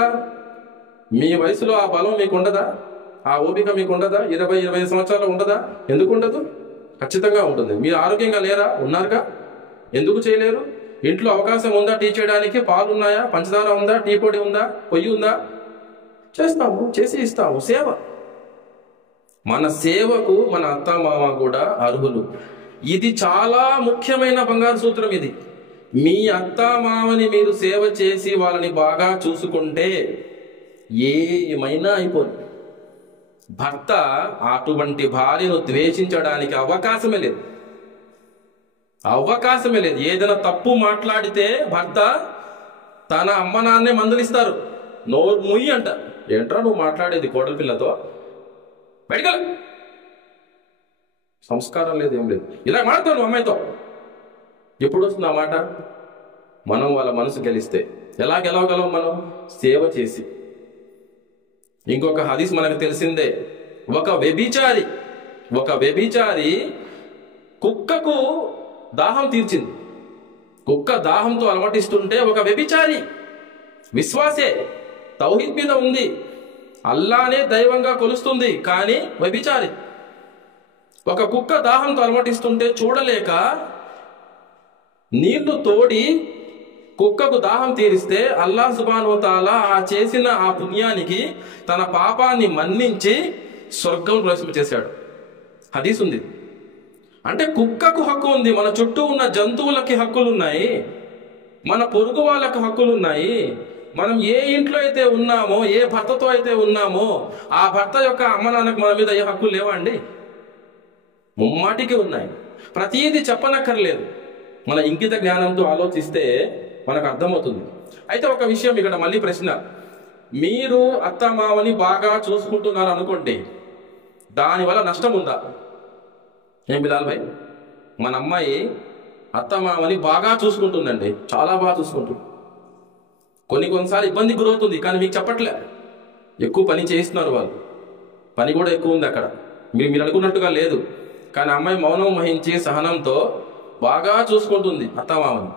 మీ వయసులో ఆ బలం మీకు ఉండదా? ఆ ఓపిక మీకు ఉండదా? 20-25 సంవత్సరాలు ఉండదా? ఎందుకు ఉండదు? ఖచ్చితంగా ఉంటుంది. మీరు ఆరోగ్యంగా లేరా? ఉన్నారుగా, ఎందుకు చేయలేరు? ఇంట్లో అవకాశం ఉందా టీ చేయడానికి? పాలు ఉన్నాయా? పంచదార ఉందా? టీ పొడి ఉందా? పొయ్యి ఉందా? చేస్తాము, చేసి ఇస్తాము. సేవ, మన సేవకు మన అత్తమామ కూడా అర్హులు. ఇది చాలా ముఖ్యమైన బంగారు సూత్రం. ఇది మీ అత్తమామని మీరు సేవ చేసి వాళ్ళని బాగా చూసుకుంటే ఏమైనా అయిపోయింది. భర్త అటువంటి భార్యను ద్వేషించడానికి అవకాశమే లేదు, అవకాశమే లేదు. ఏదైనా తప్పు మాట్లాడితే భర్త తన అమ్మ నాన్నే మందలిస్తారు, నోరు ముయ్యి అంట. ఏంట్రా నువ్వు మాట్లాడేది కోడలి పిల్లతో, బయటకెళ్ళ, సంస్కారం లేదు, ఏం లేదు, ఇలా మాట్లాడతావు నువ్వు అమ్మాయితో. ఎప్పుడు వస్తుంది ఆ మాట? మనం వాళ్ళ మనసు గెలిస్తే. ఎలా గెలవగలం మనం? సేవ చేసి. ఇంకొక హదీస్ మనకు తెలిసిందే, ఒక వ్యభిచారి కుక్కకు దాహం తీర్చింది. కుక్క దాహంతో అలమటిస్తుంటే ఒక వ్యభిచారి, విశ్వాసే, తౌహీద్ మీద ఉంది, అల్లానే దైవంగా కొలుస్తుంది, కానీ వ్యభిచారి ఒక కుక్క దాహంతో అలమటిస్తుంటే చూడలేక నీళ్లు తోడి కుక్కకు దాహం తీరిస్తే అల్లాహ్ సుబ్హానహు వ తఆలా ఆ చేసిన ఆ పుణ్యానికి తన పాపాన్ని మన్నించి స్వర్గం ప్రవేశింపచేశాడు. హదీస్ ఉంది. అంటే కుక్కకు హక్కు ఉంది, మన చుట్టూ ఉన్న జంతువులకి హక్కులు ఉన్నాయి, మన పొరుగు వాళ్ళకి హక్కులు ఉన్నాయి. మనం ఏ ఇంట్లో అయితే ఉన్నామో, ఏ భర్తతో అయితే ఉన్నామో, ఆ భర్త యొక్క అమ్మ నాన్నకు మన మీద ఏ హక్కులు లేవా అండి? ముమ్మాటికి ఉన్నాయి. ప్రతీది చెప్పనక్కర్లేదు, మన ఇంకిత జ్ఞానంతో ఆలోచిస్తే మనకు అర్థమవుతుంది. అయితే ఒక విషయం ఇక్కడ మళ్ళీ ప్రశ్న, మీరు అత్తమామని బాగా చూసుకుంటున్నారు అనుకోండి, దానివల్ల నష్టం ఉందా? ఏం బిలాల్ భాయ్, మన అమ్మాయి అత్తమామని బాగా చూసుకుంటుందండి, చాలా బాగా చూసుకుంటుంది. కొన్నిసార్లు ఇబ్బంది గురవుతుంది, కానీ మీకు చెప్పట్లే. ఎక్కువ పని చేయిస్తున్నారు వాళ్ళు, పని కూడా ఎక్కువ ఉంది అక్కడ, మీరు అనుకున్నట్టుగా లేదు. కానీ అమ్మాయి మౌనం వహించి సహనంతో బాగా చూసుకుంటుంది అత్తమామని.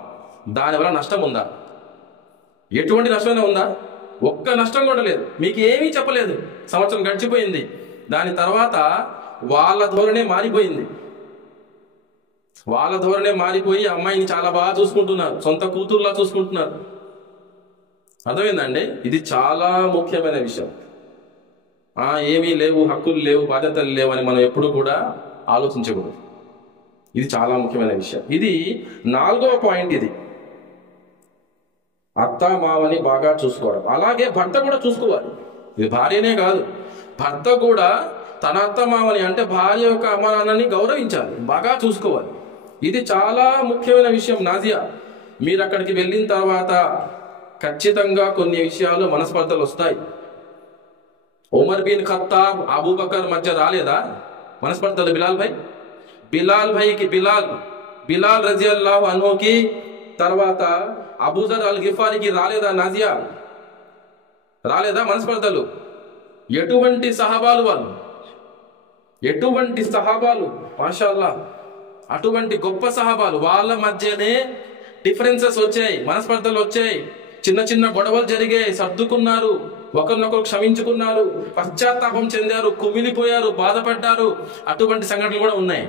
దానివల్ల నష్టం ఉందా? ఎటువంటి నష్టమైనా ఉందా? ఒక్క నష్టం కూడా లేదు. మీకు ఏమీ చెప్పలేదు, సంవత్సరం గడిచిపోయింది, దాని తర్వాత వాళ్ళ ధోరణే మారిపోయి అమ్మాయిని చాలా బాగా చూసుకుంటున్నారు, సొంత కూతుర్లా చూసుకుంటున్నారు. అర్థమైందండి? ఇది చాలా ముఖ్యమైన విషయం. ఏమీ లేవు, హక్కులు లేవు, బాధ్యతలు లేవు అని మనం ఎప్పుడు కూడా ఆలోచించకూడదు. ఇది చాలా ముఖ్యమైన విషయం. ఇది 4వ పాయింట్. ఇది అత్త మామని బాగా చూసుకోవడం. అలాగే భర్త కూడా చూసుకోవాలి. ఇది భార్యనే కాదు, భర్త కూడా తన అత్త మామని, అంటే భార్య యొక్క అమ్మ నాన్నని గౌరవించాలి, బాగా చూసుకోవాలి. ఇది చాలా ముఖ్యమైన విషయం. నాజియా, మీరు అక్కడికి వెళ్ళిన తర్వాత ఖచ్చితంగా కొన్ని విషయాలు మనస్పర్ధలు వస్తాయి. ఉమర్ బిన్ ఖత్తాబ్, అబూబకర్ మధ్య రాలేదా మనస్పర్ధలు? బిలాల్ భాయ్కి బిలాల్ రజియల్లాహు అన్హుకి, తర్వాత అబూజర్ అల్ గిఫారికి రాలేదా నాజియా? రాలేదా మనస్పర్ధలు? ఎటువంటి సహాబాలు వాళ్ళు, ఎటువంటి సహాబాలు, మాషాల్లా, అటువంటి గొప్ప సహాబాలు. వాళ్ళ మధ్యనే డిఫరెన్సెస్ వచ్చాయి, మనస్పర్ధలు వచ్చాయి, చిన్న చిన్న గొడవలు జరిగాయి, సర్దుకున్నారు, ఒకరినొకరు క్షమించుకున్నారు, పశ్చాత్తాపం చెందారు, కుమిలిపోయారు, బాధపడ్డారు. అటువంటి సంఘటనలు కూడా ఉన్నాయి.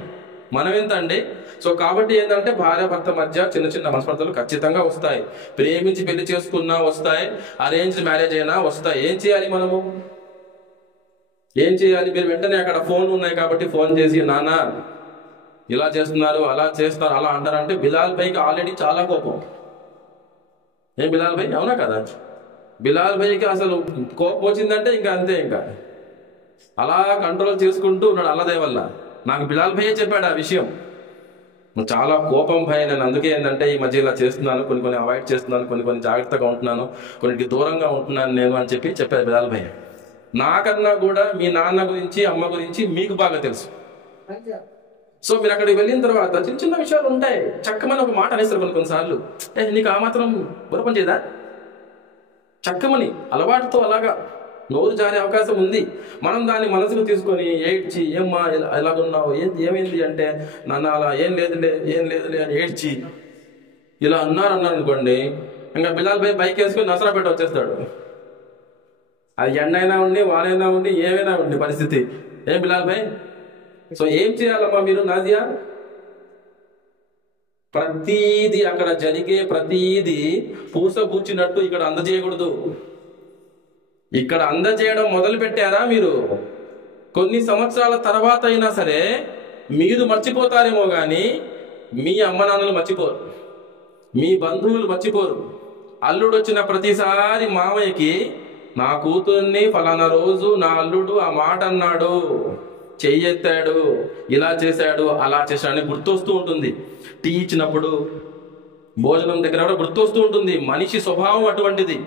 మనం ఎంత అండి? సో కాబట్టి ఏంటంటే భార్య భర్త మధ్య చిన్న చిన్న మనస్పర్ధలు ఖచ్చితంగా వస్తాయి. ప్రేమించి పెళ్లి చేసుకున్నా వస్తాయి, అరేంజ్ మ్యారేజ్ అయినా వస్తాయి. ఏం చేయాలి మనము? ఏం చేయాలి? మీరు వెంటనే అక్కడ ఫోన్ ఉన్నాయి కాబట్టి ఫోన్ చేసి, నాన్న ఇలా చేస్తున్నారు, అలా చేస్తున్నారు, అలా అంటారంటే బిలాల్ భాయ్కి ఆల్రెడీ చాలా కోపం. ఏం బిలాల్ భాయ్, అవునా కదా? బిలాల్ భాయ్కి అసలు కోపం వచ్చిందంటే ఇంకా అంతే, ఇంకా అలా కంట్రోల్ చేసుకుంటూ ఉన్నాడు. అల్లదే వల్ల నాకు బిలాల్ భాయ్యే చెప్పాడు ఆ విషయం. చాలా కోపం భయ, నేను అందుకే ఏంటంటే ఈ మధ్య ఇలా చేస్తున్నాను, కొన్ని అవాయిడ్ చేస్తున్నాను, కొన్ని జాగ్రత్తగా ఉంటున్నాను, కొన్నిటికి దూరంగా ఉంటున్నాను నేను అని చెప్పారు బిలాల్ భాయ్. నాకన్నా కూడా మీ నాన్న గురించి, అమ్మ గురించి మీకు బాగా తెలుసు. సో మీరు అక్కడికి వెళ్ళిన తర్వాత చిన్న చిన్న విషయాలు ఉంటాయి, చక్కమని ఒక మాట అనేస్తారు కొన్నిసార్లు. నీకు ఆ మాత్రం బురపని చేయదా? చక్కమని అలవాటుతో అలాగా నోరు జారే అవకాశం ఉంది. మనం దాన్ని మనసుకు తీసుకొని ఏడ్చి, ఏమ్మా ఎలాగున్నావు, ఏమైంది అంటే, నాన్న అలా ఏం లేదులే అని ఏడ్చి ఇలా అన్నారు అనుకోండి, ఇంకా బిలాల్ భాయ్ బైక్ వేసుకొని నసరాపేట వచ్చేస్తాడు. అది ఎండైనా ఉండి, వానైనా ఉండి, ఏమైనా ఉండి పరిస్థితి. ఏం బిలాల్ భాయ్? సో ఏం చేయాలమ్మా మీరు నాజియా? ప్రతీది అక్కడ జరిగే ప్రతీది పూసపూచినట్టు ఇక్కడ అందజేయకూడదు. ఇక్కడ అందజేయడం మొదలు పెట్టారా మీరు, కొన్ని సంవత్సరాల తర్వాత అయినా సరే మీరు మర్చిపోతారేమో కానీ మీ అమ్మ నాన్నలు మర్చిపోరు, మీ బంధువులు మర్చిపోరు. అల్లుడు వచ్చిన ప్రతిసారి మామయ్యకి, నా కూతుర్ని ఫలానా రోజు నా అల్లుడు ఆ మాట అన్నాడు, చెయ్యెత్తాడు, ఇలా చేశాడు, అలా చేశాడని గుర్తొస్తూ ఉంటుంది. టీ ఇచ్చినప్పుడు, భోజనం దగ్గర కూడా గుర్తొస్తూ ఉంటుంది. మనిషి స్వభావం అటువంటిది.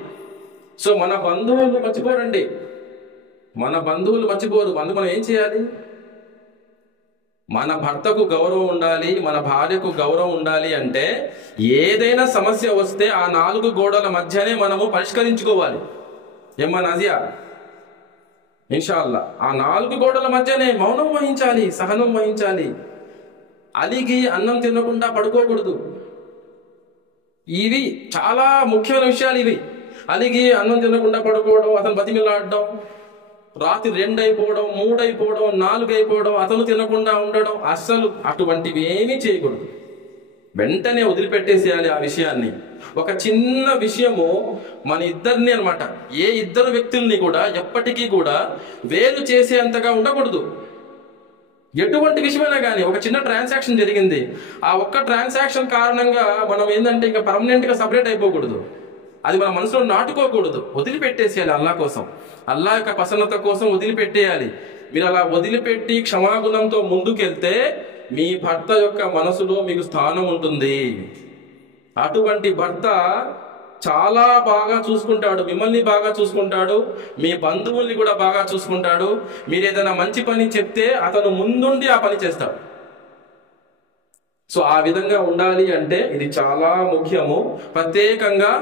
సో మన బంధువులు మర్చిపోరండి, మన బంధువులు మర్చిపోరు. అందుకు మనం ఏం చేయాలి? మన భర్తకు గౌరవం ఉండాలి, మన భార్యకు గౌరవం ఉండాలి అంటే ఏదైనా సమస్య వస్తే ఆ 4 గోడల మధ్యనే మనము పరిష్కరించుకోవాలి. ఏమ్మా నాజియా? ఇన్షాల్లా ఆ 4 గోడల మధ్యనే మౌనం వహించాలి, సహనం వహించాలి. అలిగి అన్నం తినకుండా పడుకోకూడదు. ఇవి చాలా ముఖ్యమైన విషయాలు. ఇవి అలిగి అన్నం తినకుండా పడుకోవడం, అతను బతిమిలాడడం, రాత్రి 2 అయిపోవడం, 3 అయిపోవడం, 4 అయిపోవడం, అతను తినకుండా ఉండడం, అస్సలు అటువంటివి ఏమీ చేయకూడదు. వెంటనే వదిలిపెట్టేసేయాలి ఆ విషయాన్ని. ఒక చిన్న విషయము మన ఇద్దరిని అనమాట, ఏ ఇద్దరు వ్యక్తుల్ని కూడా ఎప్పటికీ కూడా వేరు చేసేంతగా ఉండకూడదు. ఎటువంటి విషయమైనా కానీ ఒక చిన్న ట్రాన్సాక్షన్ జరిగింది, ఆ ఒక్క ట్రాన్సాక్షన్ కారణంగా మనం ఏంటంటే ఇంకా పర్మనెంట్ గా సపరేట్ అయిపోకూడదు. అది మన మనసులో నాటుకోకూడదు. వదిలిపెట్టేసేయాలి. అల్లా కోసం, అల్లా యొక్క ప్రసన్నత కోసం వదిలిపెట్టేయాలి. మీరు అలా వదిలిపెట్టి క్షమాగుణంతో ముందుకెళ్తే మీ భర్త యొక్క మనసులో మీకు స్థానం ఉంటుంది. అటువంటి భర్త చాలా బాగా చూసుకుంటాడు, మిమ్మల్ని బాగా చూసుకుంటాడు, మీ బంధువుల్ని కూడా బాగా చూసుకుంటాడు. మీరు ఏదైనా మంచి పని చెప్తే అతను ముందుండి ఆ పని చేస్తాడు. సో ఆ విధంగా ఉండాలి అంటే ఇది చాలా ముఖ్యము. ప్రత్యేకంగా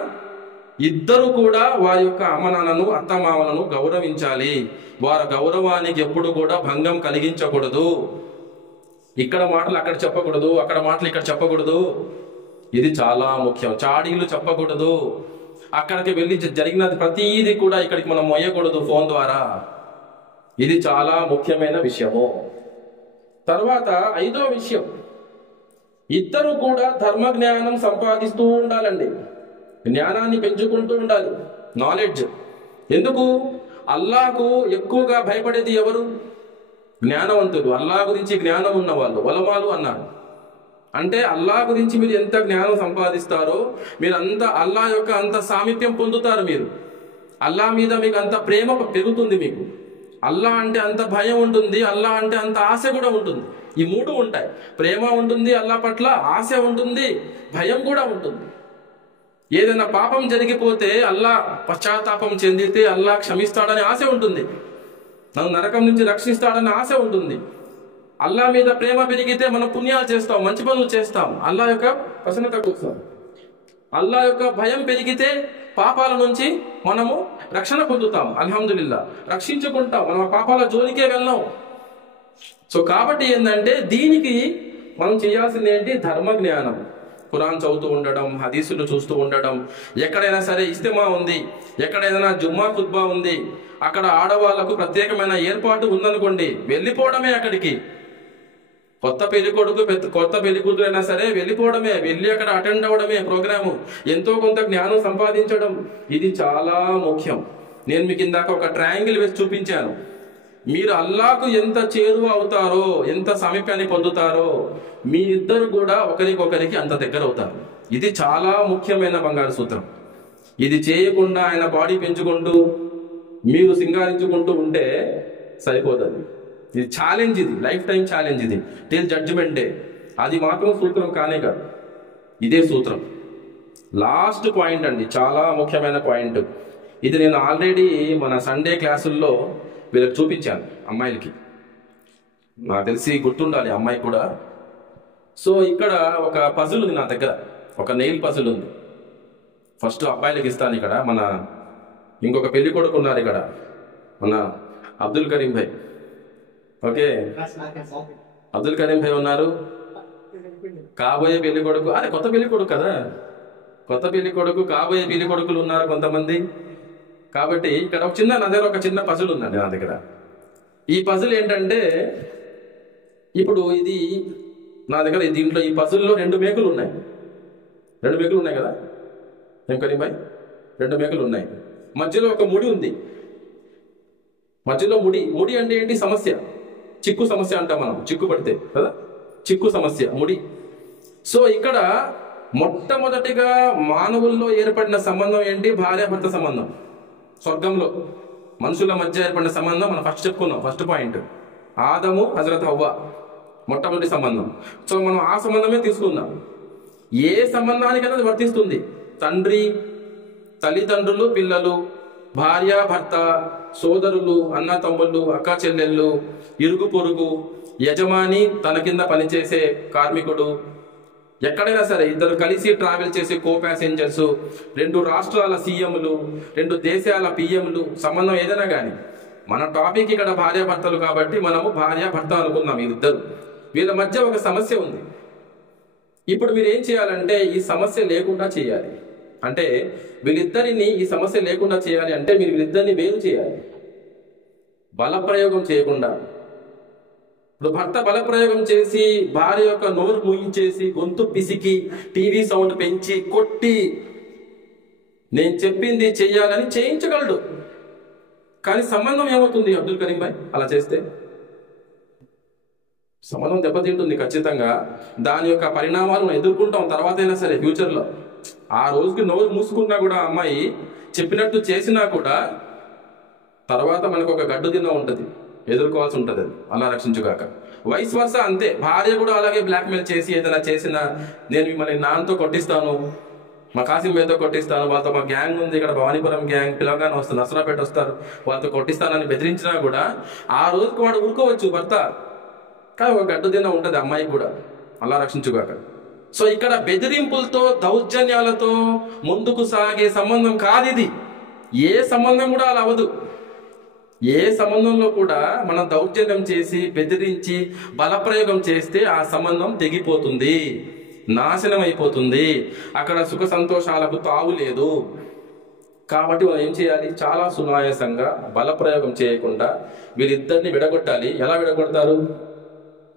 ఇద్దరు కూడా వారి యొక్క అమ్మనాన్నను అత్తమామలను గౌరవించాలి. వారి గౌరవానికి ఎప్పుడు కూడా భంగం కలిగించకూడదు. ఇక్కడ మాటలు అక్కడ చెప్పకూడదు, అక్కడ మాటలు ఇక్కడ చెప్పకూడదు. ఇది చాలా ముఖ్యం. చాడీలు చెప్పకూడదు. అక్కడికి వెళ్ళి జరిగినది ప్రతిదీ కూడా ఇక్కడికి మనం మొయ్యకూడదు ఫోన్ ద్వారా. ఇది చాలా ముఖ్యమైన విషయము. తర్వాత 5వ విషయం, ఇద్దరు కూడా ధర్మ జ్ఞానం సంపాదిస్తూ ఉండాలండి. జ్ఞానాన్ని పెంచుకుంటూ ఉండాలి, నాలెడ్జ్. ఎందుకు? అల్లాహకు ఎక్కువగా భయపడేది ఎవరు? జ్ఞానవంతులు, అల్లాహ్ గురించి జ్ఞానం ఉన్న వాళ్ళు, వలమాలు అన్నారు. అంటే అల్లాహ్ గురించి మీరు ఎంత జ్ఞానం సంపాదిస్తారో మీరు అంత అల్లాహ్ యొక్క అంత సామీప్యం పొందుతారు. మీరు అల్లాహ్ మీద మీకు అంత ప్రేమ పెరుగుతుంది. మీకు అల్లాహ్ అంటే అంత భయం ఉంటుంది, అల్లాహ్ అంటే అంత ఆశ కూడా ఉంటుంది. ఈ 3 ఉంటాయి. ప్రేమ ఉంటుంది అల్లాహ్ పట్ల, ఆశ ఉంటుంది, భయం కూడా ఉంటుంది. ఏదైనా పాపం జరిగిపోతే అల్లాహ్ పశ్చాత్తాపం చెందితే అల్లాహ్ క్షమిస్తాడని ఆశ ఉంటుంది, నన్ను నరకం నుంచి రక్షిస్తాడని ఆశ ఉంటుంది. అల్లాహ్ మీద ప్రేమ పెరిగితే మనం పుణ్యాలు చేస్తాం, మంచి పనులు చేస్తాం, అల్లాహ్ యొక్క ప్రసన్నత కోసం. అల్లాహ్ యొక్క భయం పెరిగితే పాపాల నుంచి మనము రక్షణ పొందుతాం, అల్హమ్దులిల్లా రక్షించుకుంటాం, మనం పాపాల జోలికే వెళ్ళాం. సో కాబట్టి ఏంటంటే దీనికి మనం చేయాల్సింది ఏంటి? ధర్మ జ్ఞానం. ఖురాన్ చదువుతూ ఉండడం, హదీసులు చూస్తూ ఉండడం. ఎక్కడైనా సరే ఇస్తిమా ఉంది, ఎక్కడైనా జుమ్మా ఖుత్బా ఉంది, అక్కడ ఆడవాళ్లకు ప్రత్యేకమైన ఏర్పాటు ఉందనుకోండి, వెళ్ళిపోవడమే అక్కడికి. కొత్త పెళ్లి కొడుకు కొత్త పెళ్లి కూతురు అయినా సరే వెళ్ళిపోవడమే, వెళ్ళి అక్కడ అటెండ్ అవ్వడమే ప్రోగ్రాము. ఎంతో కొంత జ్ఞానం సంపాదించడం ఇది చాలా ముఖ్యం. నేను మీకు ఇందాక ఒక ట్రయాంగిల్ వేసి చూపించాను. మీరు అల్లాహకు ఎంత చేరువ అవుతారో, ఎంత సామీప్యాన్ని పొందుతారో, మీ ఇద్దరు కూడా ఒకరికొకరికి అంత దగ్గర అవుతారు. ఇది చాలా ముఖ్యమైన బంగారు సూత్రం. ఇది చేయకుండా ఆయన బాడీ పెంచుకుంటూ మీరు సింగారించుకుంటూ ఉంటే సరిపోతుంది. ఇది ఛాలెంజ్, ఇది లైఫ్ టైం ఛాలెంజ్, ఇది టిల్ జడ్జిమెంట్ డే. అది మాత్రం సూత్రం కానే కాదు, ఇదే సూత్రం. లాస్ట్ పాయింట్ అండి, చాలా ముఖ్యమైన పాయింట్. ఇది నేను ఆల్రెడీ మన సండే క్లాసుల్లో వీళ్ళకి చూపించాను, అమ్మాయిలకి. నాకు తెలిసి గుర్తుండాలి అమ్మాయి కూడా. సో ఇక్కడ ఒక పజిల్ ఉంది నా దగ్గర, ఒక నెయిల్ పజిల్ ఉంది. ఫస్ట్ అబ్బాయిలకి ఇస్తాను. ఇక్కడ మన ఇంకొక పెళ్లి కొడుకు ఉన్నారు, ఇక్కడ మన అబ్దుల్ కరీం భాయ్. ఓకే, అబ్దుల్ కరీం భాయ్ ఉన్నారు. కాబోయే పెళ్లి కొడుకు, అదే కొత్త పెళ్లి కొడుకు కదా, కొత్త పెళ్లి కొడుకు, కాబోయే పెళ్లి కొడుకులు ఉన్నారు కొంతమంది. కాబట్టి ఇక్కడ ఒక చిన్న, నా దగ్గర ఒక చిన్న పజిల్ ఉందండి నా దగ్గర. ఈ పజిల్ ఏంటంటే, ఇప్పుడు ఇది నా దగ్గర దీంట్లో ఈ పజిల్లో 2 మేకులు ఉన్నాయి. 2 మేకులు ఉన్నాయి కదా ఏం కరీం భాయ్? 2 మేకులు ఉన్నాయి. మధ్యలో ఒక ముడి ఉంది. మధ్యలో ముడి అంటే ఏంటి? సమస్య, చిక్కు సమస్య అంటాం మనం. చిక్కు పడితే కదా, చిక్కు సమస్య, ముడి. సో ఇక్కడ మొట్టమొదటిగా మానవుల్లో ఏర్పడిన సంబంధం ఏంటి? భార్యాభర్త సంబంధం. స్వర్గంలో మనుషుల మధ్య ఏర్పడిన సంబంధం మనం ఫస్ట్ చెప్పుకున్నాం. ఫస్ట్ పాయింట్ ఆదము హజరత్ హవ్వ, మొట్టమొదటి సంబంధం. సో మనం ఆ సంబంధమే తీసుకుందాం. ఏ సంబంధానికైనా అది వర్తిస్తుంది. తండ్రి, తల్లిదండ్రులు, పిల్లలు, భార్య భర్త, సోదరులు, అన్న తమ్ముళ్ళు, అక్క చెల్లెళ్ళు, ఇరుగు పొరుగు, యజమాని, తన కింద పనిచేసే కార్మికుడు, ఎక్కడైనా సరే ఇద్దరు కలిసి ట్రావెల్ చేసే కో ప్యాసింజర్స్, 2 రాష్ట్రాల సీఎంలు, 2 దేశాల పిఎంలు, సంబంధం ఏదైనా కానీ, మన టాపిక్ ఇక్కడ భార్యాభర్తలు కాబట్టి మనము భార్యాభర్త అనుకుందాం. వీళ్ళిద్దరు, వీళ్ళ మధ్య ఒక సమస్య ఉంది. ఇప్పుడు మీరు ఏం చేయాలంటే ఈ సమస్య లేకుండా చేయాలి. అంటే వీళ్ళిద్దరిని ఈ సమస్య లేకుండా చేయాలి అంటే మీరు వీళ్ళిద్దరిని వేరు చేయాలి, బలప్రయోగం చేయకుండా. ఇప్పుడు భర్త బలప్రయోగం చేసి భార్య యొక్క నోరు మూయించేసి, గొంతు పిసికి, టీవీ సౌండ్ పెంచి, కొట్టి, నేను చెప్పింది చెయ్యాలని చేయించగలడు. కానీ సంబంధం ఏమవుతుంది అబ్దుల్ కరీం భాయ్? అలా చేస్తే సంబంధం దెబ్బతింటుంది ఖచ్చితంగా. దాని యొక్క పరిణామాలు మనం ఎదుర్కొంటాం తర్వాత అయినా సరే ఫ్యూచర్లో. ఆ రోజుకి నోరు మూసుకున్నా కూడా అమ్మాయి చెప్పినట్టు చేసినా కూడా తర్వాత మనకు ఒక గడ్డు దిన్న ఉంటుంది, ఎదుర్కోవాల్సి ఉంటుంది. అది అలా రక్షించుగాక. వైస్ వర్స అంతే. భార్య కూడా అలాగే బ్లాక్మెయిల్ చేసి ఏదైనా చేసినా, నేను మిమ్మల్ని నాన్నతో కొట్టిస్తాను, మా కాసిం బేతో కొట్టిస్తాను, వాళ్ళతో మా గ్యాంగ్ ఉంది ఇక్కడ, భవానీపురం గ్యాంగ్, పిలవగానే వస్తారు, నసరాపేట వస్తారు, వాళ్ళతో కొట్టిస్తానని బెదిరించినా కూడా ఆ రోజుకి వాడు ఊరుకోవచ్చు భర్త, కానీ ఒక గడ్డు దిన్న ఉంటుంది అమ్మాయికి కూడా. అలా రక్షించుగాక. సో ఇక్కడ బెదిరింపులతో, దౌర్జన్యాలతో ముందుకు సాగే సంబంధం కాదు ఇది. ఏ సంబంధం కూడా అలా అవ్వదు. ఏ సంబంధంలో కూడా మనం దౌర్జన్యం చేసి, బెదిరించి, బలప్రయోగం చేస్తే ఆ సంబంధం తెగిపోతుంది, నాశనం అయిపోతుంది. అక్కడ సుఖ సంతోషాలకు తావు లేదు. కాబట్టి మనం ఏం చేయాలి? చాలా సునాయాసంగా, బలప్రయోగం చేయకుండా వీరిద్దరిని విడగొట్టాలి. ఎలా విడగొడతారు?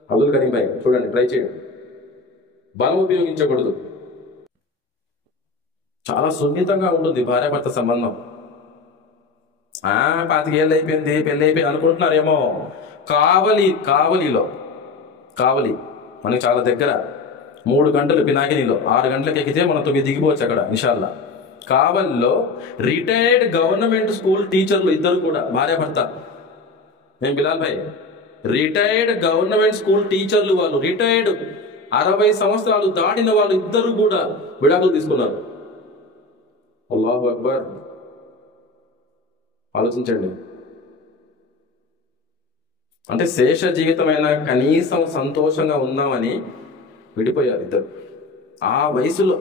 అబ్దుల్ కరీం భాయ్ చూడండి, ట్రై చేయండి. బలం ఉపయోగించకూడదు. చాలా సున్నితంగా ఉంటుంది భార్యాభర్త సంబంధం. 25 ఏళ్ళు అయిపోయింది, పెళ్ళి అయిపోయింది అనుకుంటున్నారేమో. కావలిలో మనకి చాలా దగ్గర, 3 గంటలు పినాకినీలో, 6 గంటలకు ఎక్కితే మనం 9 దిగిపోవచ్చు అక్కడ ఇన్షాల్లా. కావలిలో రిటైర్డ్ గవర్నమెంట్ స్కూల్ టీచర్లు ఇద్దరు కూడా భార్యాభర్త. నేను బిలాల్ భాయ్, రిటైర్డ్ గవర్నమెంట్ స్కూల్ టీచర్లు, వాళ్ళు రిటైర్డ్ 60 సంవత్సరాలు దాటిన వాళ్ళు ఇద్దరు కూడా విడాకులు తీసుకున్నారు. అల్లాహు అక్బర్. ఆలోచించండి. అంటే శేష జీవితమైన కనీసం సంతోషంగా ఉందామని విడిపోయారు ఇద్దరు ఆ వయసులో.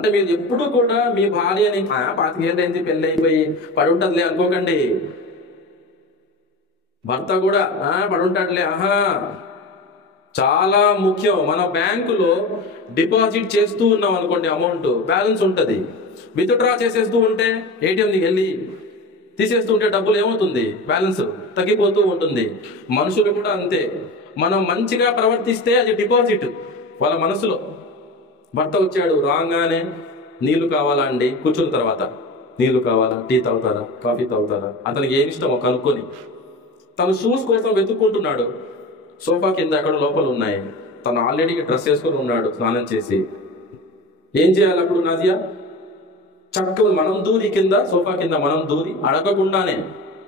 అంటే మీరు ఎప్పుడు కూడా మీ భార్యని 25 ఏళ్ళైంది పెళ్ళి అయిపోయి పడి ఉంటుందిలే అనుకోకండి. భర్త కూడా పడుంటాడులే, చాలా ముఖ్యం. మన బ్యాంకులో డిపాజిట్ చేస్తూ ఉన్నాం అనుకోండి, అమౌంట్ బ్యాలెన్స్ ఉంటుంది, విత్డ్రా చేసేస్తూ ఉంటే ఏటీఎంకి వెళ్ళి తీసేస్తూ ఉంటే డబ్బులు ఏమవుతుంది? బ్యాలెన్స్ తగ్గిపోతూ ఉంటుంది. మనుషులు కూడా అంతే. మనం మంచిగా ప్రవర్తిస్తే అది డిపాజిట్ వాళ్ళ మనసులో. భర్త వచ్చాడు, రాగానే నీళ్లు కావాలా అండి, కూర్చున్న తర్వాత నీళ్లు కావాలా, టీ తాగుతారా, కాఫీ తాగుతారా, అతనికి ఏమి ఇష్టమో కనుక్కొని, తను షూస్ కోసం వెతుక్కుంటున్నాడు, సోఫా కింద ఎక్కడ లోపల ఉన్నాయి, తను ఆల్రెడీ డ్రెస్ వేసుకొని ఉన్నాడు స్నానం చేసి. ఏం చేయాలి అప్పుడు నాజియా? చక్కగా మనం దూరి కింద, సోఫా కింద మనం దూరి, అడగకుండానే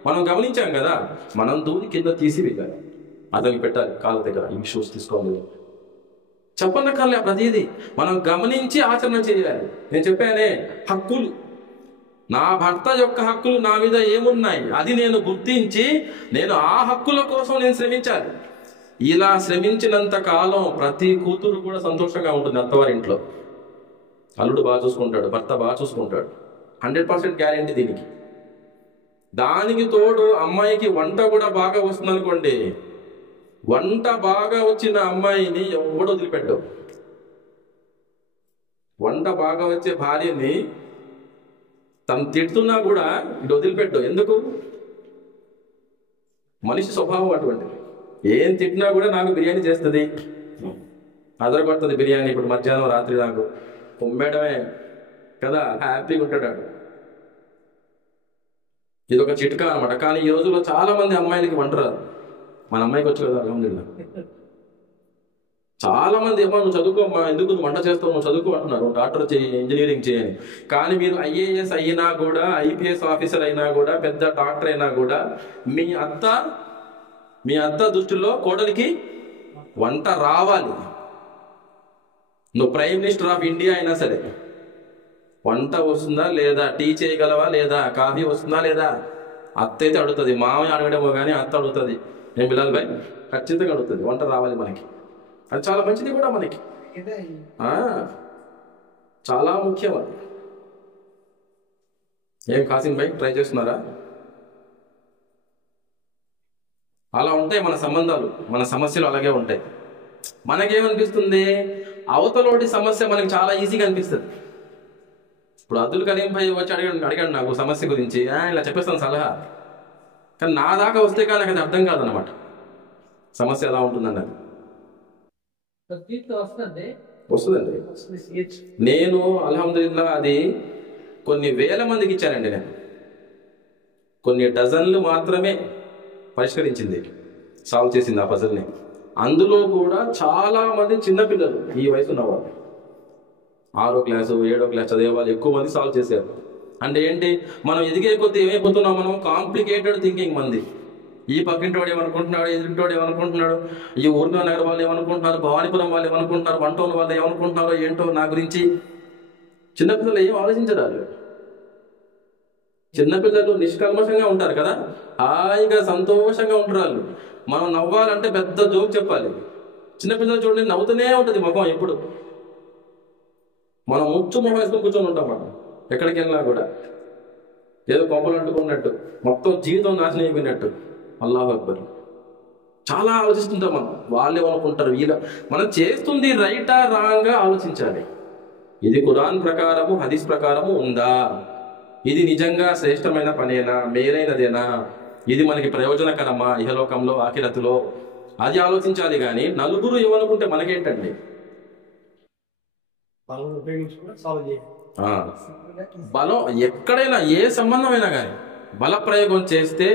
మనం గమనించాం కదా, మనం దూరి కింద తీసి వెళ్ళాలి, అతనికి పెట్టాలి కాళ్ళ దగ్గర, ఈ షూస్ తీసుకోవాలి. చెప్పనక్కర్లే, ప్రతిదీ మనం గమనించి ఆచరణ చేయాలి. నేను చెప్పానే, హక్కులు, నా భర్త యొక్క హక్కులు నా మీద ఏమున్నాయి అది నేను గుర్తించి నేను ఆ హక్కుల కోసం నేను శ్రమించాలి. ఇలా శ్రమించినంత కాలం ప్రతి కూతురు కూడా సంతోషంగా ఉంటుంది అత్తవారింట్లో. అల్లుడు బాగా చూసుకుంటాడు, భర్త బాగా చూసుకుంటాడు, 100% గ్యారెంటీ దీనికి. దానికి తోడు అమ్మాయికి వంట కూడా బాగా వస్తుంది అనుకోండి, వంట బాగా వచ్చిన అమ్మాయిని ఎవడు వదిలిపెట్టవు. వంట బాగా వచ్చే భార్యని తను తిడుతున్నా కూడా ఇటు వదిలిపెట్టవు. ఎందుకు? మనిషి స్వభావం అటువంటిది. ఏం తిట్టినా కూడా నాకు బిర్యానీ చేస్తుంది, అదరగొడుతుంది బిర్యానీ. ఇప్పుడు మధ్యాహ్నం రాత్రి నాకు పొమ్మేయడమే కదా, హ్యాపీగా ఉంటాడు. ఇది ఒక చిట్కా అనమాట. కానీ ఈ రోజుల్లో చాలా మంది అమ్మాయిలకి వంట రాదు. మన అమ్మాయికి వచ్చు కదా, అల్హమ్దులిల్లాహ్. చాలా మంది ఏమో నువ్వు చదువుకోమ్మా, ఎందుకు నువ్వు వంట చేస్తావు, నువ్వు చదువుకో అంటున్నారు, డాక్టర్ చేయి, ఇంజనీరింగ్ చేయని. కానీ మీరు IAS అయినా కూడా, IPS ఆఫీసర్ అయినా కూడా, పెద్ద డాక్టర్ అయినా కూడా, మీ అత్త దృష్టిలో కోడలికి వంట రావాలి. నువ్వు ప్రైమ్ మినిస్టర్ ఆఫ్ ఇండియా అయినా సరే వంట వస్తుందా లేదా, టీ చేయగలవా లేదా, కాఫీ వస్తుందా లేదా, అత్త అయితే అడుగుతుంది. మామయ్య అడగడమో కానీ అత్త అడుగుతుంది. నేను బిలాల్ భాయ్ ఖచ్చితంగా అడుగుతుంది, వంట రావాలి మనకి. అది చాలా మంచిది కూడా మనకి, చాలా ముఖ్యం అది. ఏం కాసిం భాయ్ ట్రై చేస్తున్నారా? అలా ఉంటాయి మన సంబంధాలు, మన సమస్యలు అలాగే ఉంటాయి. మనకేమనిపిస్తుంది, అవతలోటి సమస్య మనకి చాలా ఈజీగా అనిపిస్తుంది. ఇప్పుడు అబ్దుల్ కరీం భాయ్ వచ్చి అడిగాడు నాకు సమస్య గురించి, ఇలా చెప్పేస్తాను సలహా. కానీ నా దాకా వస్తే కానీ నాకు అది అర్థం కాదనమాట, సమస్య ఎలా ఉంటుందన్నది. వస్తుందండి. నేను అల్హమ్దులిల్లా అది కొన్ని వేల మందికి ఇచ్చానండి. నేను కొన్ని డజన్లు మాత్రమే పరిష్కరించింది, సాల్వ్ చేసింది ఆ పజల్ని. అందులో కూడా చాలా మంది చిన్నపిల్లలు, ఈ వయసు ఉన్నవాళ్ళు, 6వ క్లాసు 7వ క్లాస్ చదివే వాళ్ళు ఎక్కువ మంది సాల్వ్ చేశారు. అంటే ఏంటి, మనం ఎదిగే కొద్దీ ఏమైపోతున్నాం, మనం కాంప్లికేటెడ్ థింకింగ్ మంది. ఈ పక్కింటోడు ఏమనుకుంటున్నాడు, ఎదురింటోడు ఏమనుకుంటున్నాడు, ఈ ఊర్లో నగర వాళ్ళు ఏమనుకుంటున్నారు, భవానీపురం వాళ్ళు ఏమనుకుంటున్నారు, వంటోని వాళ్ళు ఏమనుకుంటున్నారో ఏంటో నా గురించి. చిన్నపిల్లలు ఏం ఆలోచించరాలు. చిన్నపిల్లలు నిష్కల్మషంగా ఉంటారు కదా, హాయిగా సంతోషంగా ఉంటారు వాళ్ళు. మనం నవ్వాలంటే పెద్ద జోక్ చెప్పాలి. చిన్నపిల్లలు చూడండి, నవ్వుతూనే ఉంటుంది ముఖం ఎప్పుడు. మనం ముచ్చు మొహం వేసుకొని కూర్చొని ఉంటాం. మనం ఎక్కడికి వెళ్ళినా కూడా ఏదో కొంపలు అంటుకున్నట్టు, మొత్తం జీవితం నాశనం అయిపోయినట్టు. అల్లాహు అక్బర్. చాలా ఆలోచిస్తుంటాం మనం, వాళ్ళు ఏమనుకుంటారు, వీళ్ళ మనం చేస్తుంది రైటా రాంగా ఆలోచించాలి. ఇది ఖురాన్ ప్రకారము హదీస్ ప్రకారము ఉందా, ఇది నిజంగా శ్రేష్టమైన పనేనా, మేలైనదేనా, ఇది మనకి ప్రయోజనకరమా ఇహలోకంలో ఆఖిరతులో, అది ఆలోచించాలి. కానీ నలుగురు ఏమనుకుంటే మనకేంటండి. బలం ఎక్కడైనా, ఏ సంబంధమైనా కానీ బల ప్రయోగం చేస్తే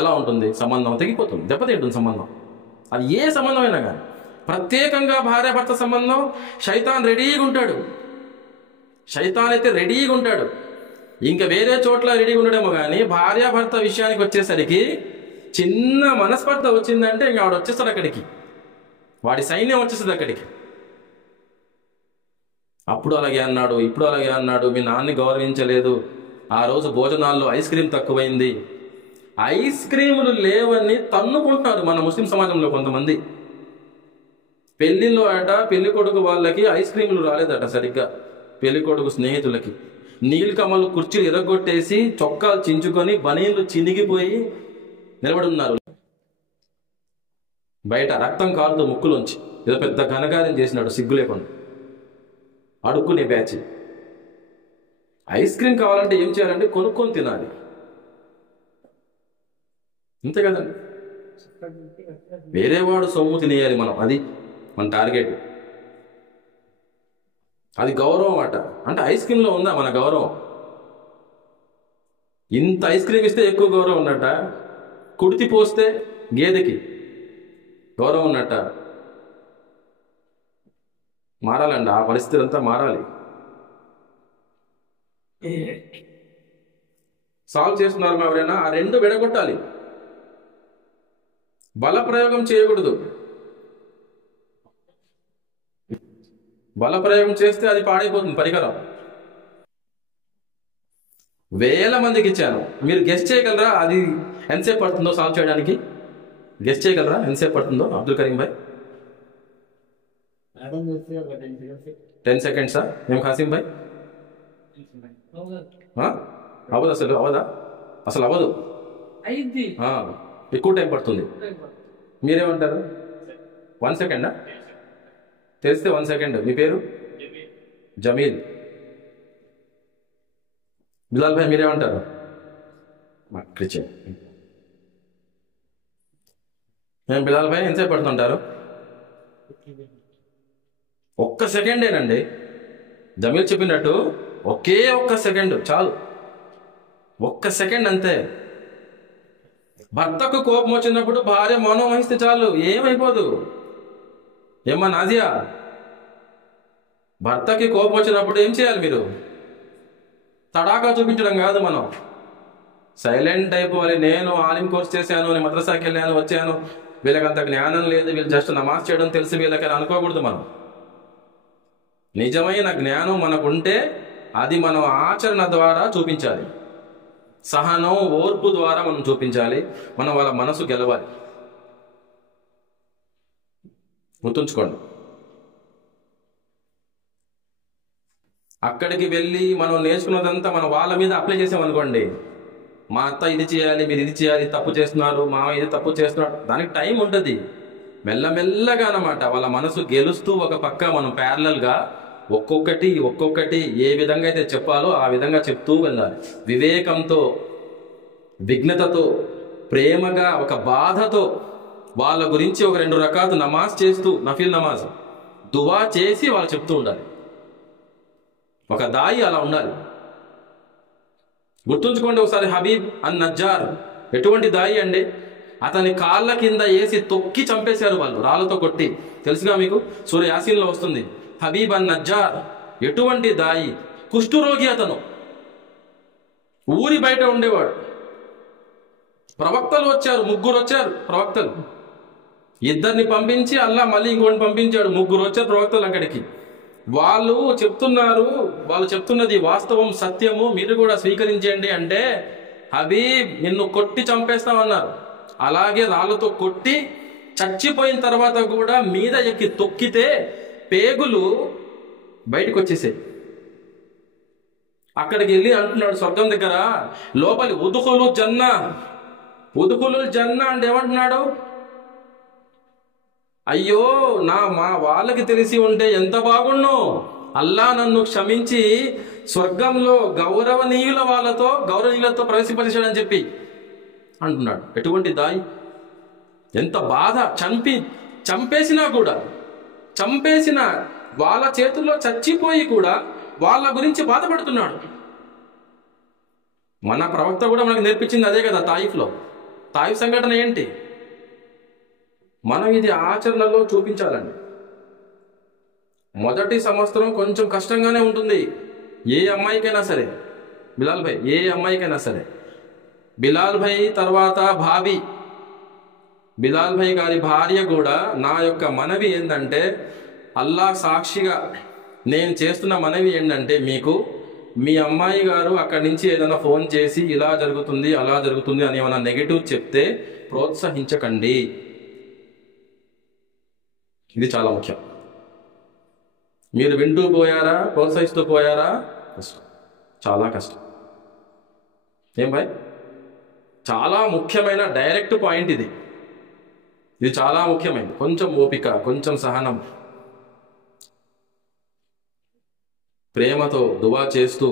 ఎలా ఉంటుంది, సంబంధం తెగిపోతుంది, దెబ్బతింటుంది సంబంధం. అది ఏ సంబంధమైనా కానీ, ప్రత్యేకంగా భార్యాభర్త సంబంధం శైతాన్ రెడీగా ఉంటాడు. శైతాన్ అయితే రెడీగా ఉంటాడు, ఇంకా వేరే చోట్ల రెడీగా ఉండడేమో. కానీ భార్యాభర్త విషయానికి వచ్చేసరికి చిన్న మనస్పర్ధ వచ్చిందంటే ఇంకా వాడు వచ్చేస్తాడు అక్కడికి, వాడి సైన్యం వచ్చేస్తుంది అక్కడికి. అప్పుడు అలాగే అన్నాడు, ఇప్పుడు అలాగే అన్నాడు, మీ నాన్నని గౌరవించలేదు, ఆ రోజు భోజనాల్లో ఐస్ క్రీమ్ తక్కువైంది. ఐస్ క్రీములు లేవని తన్నుకుంటున్నారు మన ముస్లిం సమాజంలో కొంతమంది. పెళ్లిలో పెళ్లి కొడుకు వాళ్ళకి ఐస్ క్రీములు రాలేదట సరిగ్గా, పెళ్లి కొడుకు స్నేహితులకి. నీలకమలు కుర్చీలు ఎరగొట్టేసి చొక్కాలు చించుకొని బనీళ్ళు చినిగిపోయి నిలబడి ఉన్నారు బయట, రక్తం కారుతూ ముక్కులోంచి. ఏదో పెద్ద ఘనకార్యం చేసినాడు సిగ్గు లేకుండా, అడుక్కునే బ్యాచ్. ఐస్ క్రీమ్ కావాలంటే ఏం చేయాలంటే కొనుక్కొని తినాలి, అంతే కదండి. వేరేవాడు సొమ్ము తినేయాలి మనం, అది మన టార్గెట్. అది గౌరవం అట. అంటే ఐస్ క్రీమ్లో ఉందా మన గౌరవం? ఇంత ఐస్ క్రీమ్ ఇస్తే ఎక్కువ గౌరవం ఉన్నట్ట, కుడితి పోస్తే గేదెకి గౌరవం ఉన్నట్ట. మారాలండి, ఆ పరిస్థితి అంతా మారాలి. సాల్వ్ చేస్తున్నారు ఎవరైనా, ఆ రెండు విడగొట్టాలి. బల ప్రయోగం చేయకూడదు. బల ప్రయోగం చేస్తే అది పాడైపోతుంది పరికరం. వేల మందికి ఇచ్చాను, మీరు గెస్ట్ చేయగలరా అది ఎంతసేపు పడుతుందో సాల్వ్ చేయడానికి? గెస్ట్ చేయగలరా ఎంతసేపు పడుతుందో అబ్దుల్ కరీం భాయ్? 10 సెకండ్సా? ఏం ఖాసిం భాయ్ అవ్వదు, అసలు అవదా? అసలు అవ్వదు, ఎక్కువ టైం పడుతుంది. మీరేమంటారు? 1 సెకండా? తెలిస్తే 1 సెకండ్. మీ పేరు? జమీల్. బిలాల్ భాయ్ మీరేమంటారు? మేము బిలాల్ భాయ్ ఎంతసేపు పడుతుంటారు? 1 సెకండేనండి. జమీల్ చెప్పినట్టు ఒకే 1 సెకండ్ చాలు, 1 సెకండ్ అంతే. భర్తకు కోపం వచ్చినప్పుడు భార్య మౌనం వహిస్తే చాలు, ఏమైపోదు. ఏమ్మా నాజియా, భర్తకి కోపం వచ్చినప్పుడు ఏం చేయాలి మీరు? తడాకా చూపించడం కాదు, మనం సైలెంట్ అయిపోవాలి. నేను ఆలిం కోర్స్ చేశాను, నేను మద్రసాకి వెళ్ళాను వచ్చాను, వీళ్ళకి అంత జ్ఞానం లేదు, వీళ్ళు జస్ట్ నమాజ్ చేయడం తెలుసు వీళ్ళకి అని అనుకోకూడదు. మనం నిజమైన జ్ఞానం మనకుంటే అది మనం ఆచరణ ద్వారా చూపించాలి. సహనం, ఓర్పు ద్వారా మనం చూపించాలి. మనం వాళ్ళ మనసు గెలవాలి. గుర్తుంచుకోండి. అక్కడికి వెళ్ళి మనం నేర్చుకున్నదంతా మనం వాళ్ళ మీద అప్లై చేసామనుకోండి, మా అత్త ఇది చేయాలి, మీరు ఇది చేయాలి, తప్పు చేస్తున్నారు, మా ఇది తప్పు చేస్తున్నాడు, దానికి టైం ఉంటుంది. మెల్లమెల్లగా అన్నమాట వాళ్ళ మనసు గెలుస్తూ ఒక పక్క మనం ప్యారలల్గా ఒక్కొక్కటి ఏ విధంగా అయితే చెప్పాలో ఆ విధంగా చెప్తూ వెళ్ళాలి. వివేకంతో, విఘ్నతతో, ప్రేమగా, ఒక బాధతో వాళ్ళ గురించి ఒక 2 రకాలు నమాజ్ చేస్తూ, నఫిల్ నమాజ్ దువా చేసి వాళ్ళు చెప్తూ ఉండాలి. ఒక దాయి అలా ఉండాలి. గుర్తుంచుకోండి ఒకసారి, హబీబ్ అన్ నజ్జార్ ఎటువంటి దాయి అండి? అతని కాళ్ళ కింద వేసి తొక్కి చంపేశారు వాళ్ళు, రాళ్ళతో కొట్టి. తెలుసుగా మీకు, సూర యాసీన్లో వస్తుంది. హబీబ్ అన్ నజ్జార్ ఎటువంటి దాయి? కుష్ఠరోగి అతను, ఊరి బయట ఉండేవాడు. ప్రవక్తలు వచ్చారు, 3 వచ్చారు ప్రవక్తలు. 2 పంపించి అల్లా మళ్ళీ ఇంకోటి పంపించాడు, 3 వచ్చారు ప్రవక్తలు అక్కడికి. వాళ్ళు చెప్తున్నారు, వాళ్ళు చెప్తున్నది వాస్తవం, సత్యము, మీరు కూడా స్వీకరించండి అంటే, హబీబ్ నిన్ను కొట్టి చంపేస్తామన్నారు. అలాగే రాళ్ళతో కొట్టి చచ్చిపోయిన తర్వాత కూడా మీద ఎక్కి తొక్కితే పేగులు బయటకు వచ్చేసాయి. అక్కడికి వెళ్ళి అంటున్నాడు స్వర్గం దగ్గర లోపలి, ఉదుఖులు జన్న అంటే ఏమంటున్నాడు? అయ్యో మా వాళ్ళకి తెలిసి ఉంటే ఎంత బాగుండు, అల్లా నన్ను క్షమించి స్వర్గంలో గౌరవనీయులతో ప్రవేశింపజేశాడని చెప్పి అంటున్నాడు. ఎటువంటి దాయి, ఎంత బాధ! చంపేసిన వాళ్ళ చేతుల్లో చచ్చిపోయి కూడా వాళ్ళ గురించి బాధపడుతున్నాడు. మన ప్రవక్త కూడా మనకు నేర్పించింది అదే కదా. తాయిఫ్ సంఘటన ఏంటి? మనం ఇది ఆచరణలో చూపించాలండి. మొదటి సంవత్సరం కొంచెం కష్టంగానే ఉంటుంది ఏ అమ్మాయికైనా సరే. ఏ అమ్మాయికైనా సరే, బిలాల్ భాయ్ తర్వాత భాబీ, బిలాల్ భాయ్ గారి భార్య కూడా నా యొక్క మనవి ఏంటంటే, అల్లా సాక్షిగా నేను చేస్తున్న మనవి ఏంటంటే, మీకు మీ అమ్మాయి గారు అక్కడి నుంచి ఏదైనా ఫోన్ చేసి ఇలా జరుగుతుంది అలా జరుగుతుంది అని ఏమైనా నెగిటివ్ చెప్తే ప్రోత్సహించకండి. ఇది చాలా ముఖ్యం. మీరు వింటూ పోయారా, ప్రోత్సహిస్తూ పోయారా, కష్టం, చాలా కష్టం. ఏం భాయ్, చాలా ముఖ్యమైన డైరెక్ట్ పాయింట్ ఇది చాలా ముఖ్యమైనది. కొంచెం ఓపిక, కొంచెం సహనం, ప్రేమతో దువా చేస్తూ,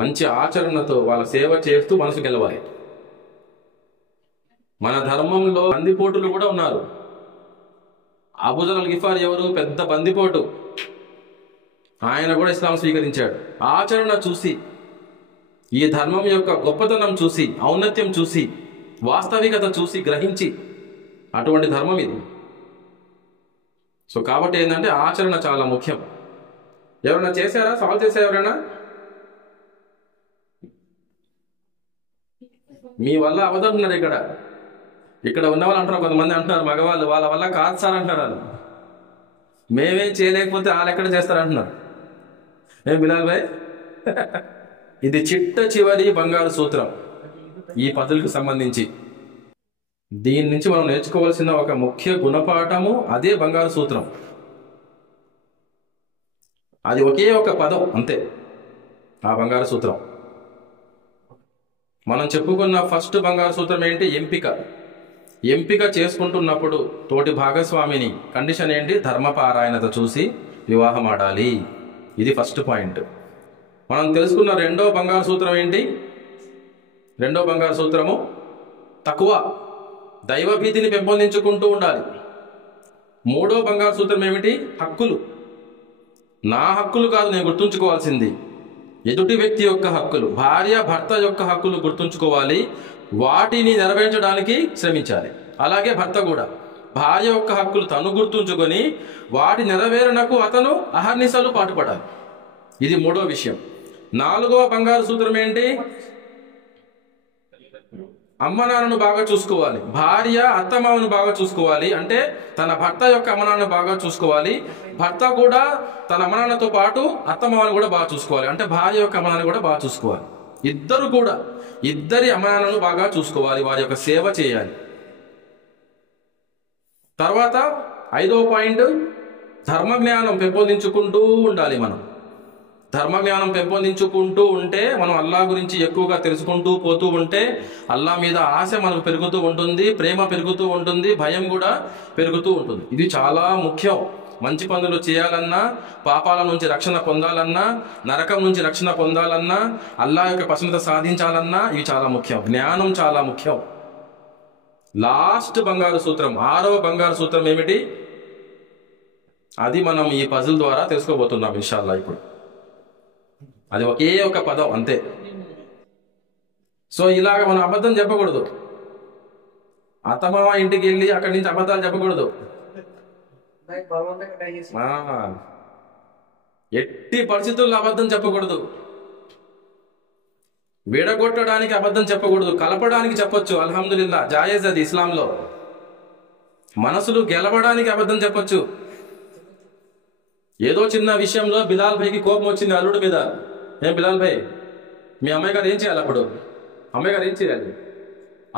మంచి ఆచరణతో వాళ్ళ సేవ చేస్తూ మనసు గెలవాలి. మన ధర్మంలో బందిపోటులు కూడా ఉన్నారు. అబూజర్ అల్ గిఫార్ ఎవరు? పెద్ద బందిపోటు. ఆయన కూడా ఇస్లాం స్వీకరించాడు. ఆచరణ చూసి, ఈ ధర్మం యొక్క గొప్పతనం చూసి, ఔన్నత్యం చూసి, వాస్తవికత చూసి గ్రహించి, అటువంటి ధర్మం ఇది. సో కాబట్టి ఏంటంటే ఆచరణ చాలా ముఖ్యం. ఎవరైనా చేశారా? సాల్వ్ చేశారా ఎవరైనా? మీ వల్ల అవదంటున్నారు. ఇక్కడ ఉన్న వాళ్ళు అంటున్నారు, కొంతమంది అంటున్నారు మగవాళ్ళు, వాళ్ళ వల్ల కాదు సార్ అంటున్నారు. మేమేం చేయలేకపోతే వాళ్ళు ఎక్కడ చేస్తారంటున్నారు. ఏం బిలాల్ భాయ్, ఇది చిట్ట చివరి బంగారు సూత్రం ఈ పదులకు సంబంధించి. దీని నుంచి మనం నేర్చుకోవాల్సిన ఒక ముఖ్య గుణపాఠము అదే బంగారు సూత్రం. అది ఒకే ఒక పదం అంతే, ఆ బంగారు సూత్రం. మనం చెప్పుకున్న ఫస్ట్ బంగారు సూత్రం ఏంటి? ఎంపిక చేసుకుంటున్నప్పుడు తోటి భాగస్వామిని కండిషన్ ఏంటి? ధర్మపారాయణత చూసి వివాహం ఆడాలి. ఇది ఫస్ట్ పాయింట్. మనం తెలుసుకున్న రెండో బంగారు సూత్రం ఏంటి? రెండో బంగారు సూత్రము తక్కువ, దైవభీతిని పెంపొందించుకుంటూ ఉండాలి. మూడో బంగారు సూత్రం ఏమిటి? హక్కులు. నా హక్కులు కాదు నేను గుర్తుంచుకోవాల్సింది, ఎదుటి వ్యక్తి యొక్క హక్కులు, భార్య భర్త యొక్క హక్కులు గుర్తుంచుకోవాలి, వాటిని నెరవేర్చడానికి శ్రమించాలి. అలాగే భర్త కూడా భార్య యొక్క హక్కులు తను గుర్తుంచుకొని వాటి నెరవేరణకు అతను అహర్నిశలు పాటుపడాలి. ఇది మూడో విషయం. నాలుగవ బంగారు సూత్రం ఏంటి? అమ్మ నాన్నను బాగా చూసుకోవాలి, భార్య అత్తమామను బాగా చూసుకోవాలి. అంటే తన భర్త యొక్క అమ్మ నాన్నను బాగా చూసుకోవాలి, భర్త కూడా తన అమ్మ నాన్నతో పాటు అత్తమామను కూడా బాగా చూసుకోవాలి. అంటే భార్య యొక్క అమ్మ నాన్న కూడా బాగా చూసుకోవాలి. ఇద్దరు కూడా ఇద్దరి అమ్మ నాన్నను బాగా చూసుకోవాలి, వారి యొక్క సేవ చేయాలి. తర్వాత 5వ పాయింట్, ధర్మజ్ఞానం పెంపొందించుకుంటూ ఉండాలి. మనం ధర్మజ్ఞానం పెంపొందించుకుంటూ ఉంటే, మనం అల్లా గురించి ఎక్కువగా తెలుసుకుంటూ పోతూ ఉంటే అల్లా మీద ఆశ మనకు పెరుగుతూ ఉంటుంది, ప్రేమ పెరుగుతూ ఉంటుంది, భయం కూడా పెరుగుతూ ఉంటుంది. ఇది చాలా ముఖ్యం. మంచి పనులు చేయాలన్నా, పాపాల నుంచి రక్షణ పొందాలన్నా, నరకం నుంచి రక్షణ పొందాలన్నా, అల్లా యొక్క ప్రసన్నత సాధించాలన్నా ఇవి చాలా ముఖ్యం. జ్ఞానం చాలా ముఖ్యం. లాస్ట్ బంగారు సూత్రం, 6వ బంగారు సూత్రం ఏమిటి? అది మనం ఈ పజిల్ ద్వారా తెలుసుకోబోతున్నాం ఇన్షాల్లా. ఇప్పుడు అది ఒకే ఒక పదం అంతే. సో ఇలాగ మనం అబద్ధం చెప్పకూడదు. అత్తమామ ఇంటికి వెళ్ళి అక్కడి నుంచి అబద్ధాలు చెప్పకూడదు. ఎట్టి పరిస్థితుల్లో అబద్ధం చెప్పకూడదు. విడగొట్టడానికి అబద్ధం చెప్పకూడదు, కలపడానికి చెప్పొచ్చు. అల్హమ్దులిల్లా, జాయేజ్ అది ఇస్లాంలో. మనసులు గెలవడానికి అబద్ధం చెప్పొచ్చు. ఏదో చిన్న విషయంలో బిలాల్ భాయ్కి కోపం వచ్చింది అల్లుడి మీద. ఏం బిలాల్ భాయ్, మీ అమ్మాయి గారు ఏం చేయాలి? అప్పుడు అమ్మాయి గారు ఏం చేయాలి?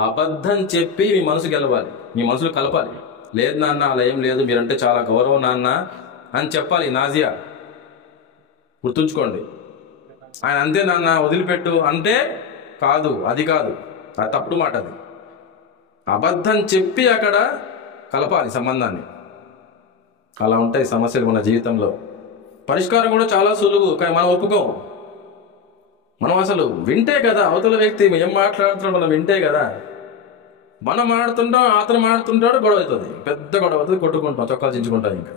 అబద్ధం చెప్పి మీ మనసు గెలవాలి, మీ మనసులు కలపాలి. లేదు నాన్న, అలా ఏం లేదు, మీరంటే చాలా గౌరవం నాన్న అని చెప్పాలి. నాజియా గుర్తుంచుకోండి. ఆయన అంతే నాన్న వదిలిపెట్టు అంటే కాదు, అది కాదు, అది తప్పుడు మాట. అది అబద్ధం చెప్పి అక్కడ కలపాలి సంబంధాన్ని. అలా ఉంటాయి సమస్యలు మన జీవితంలో. పరిష్కారం కూడా చాలా సులువు, కానీ మనం ఒప్పుకోం. మనం అసలు వింటే కదా అవతల వ్యక్తి ఏం మాట్లాడుతున్నాడు, మనం వింటే కదా. మనం మాడుతుంటాం, అతను మాడుతుంటాడు, గొడవ అవుతుంది, పెద్ద గొడవ అవుతుంది, కొట్టుకుంటాం, చొక్కాలు చించుకుంటాం. ఇంకా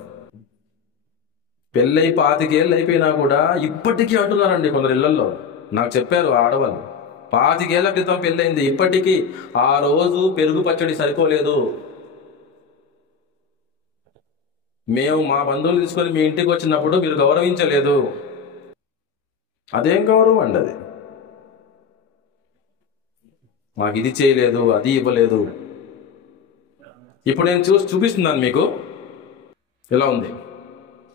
పెళ్ళై 25 ఏళ్ళు అయిపోయినా కూడా ఇప్పటికీ అంటున్నారండి కొందరు ఇళ్లలో. నాకు చెప్పారు ఆడవాళ్ళు, 25 ఏళ్ల క్రితం పెళ్ళైంది, ఇప్పటికీ ఆ రోజు పెరుగు పచ్చడి సరిపోలేదు, మేము మా బంధువులు తీసుకొని మీ ఇంటికి వచ్చినప్పుడు మీరు గౌరవించలేదు. అదేం గౌరవం అండి? అది మాకు ఇది చేయలేదు, అది ఇవ్వలేదు. ఇప్పుడు నేను చూపిస్తున్నాను మీకు ఎలా ఉంది.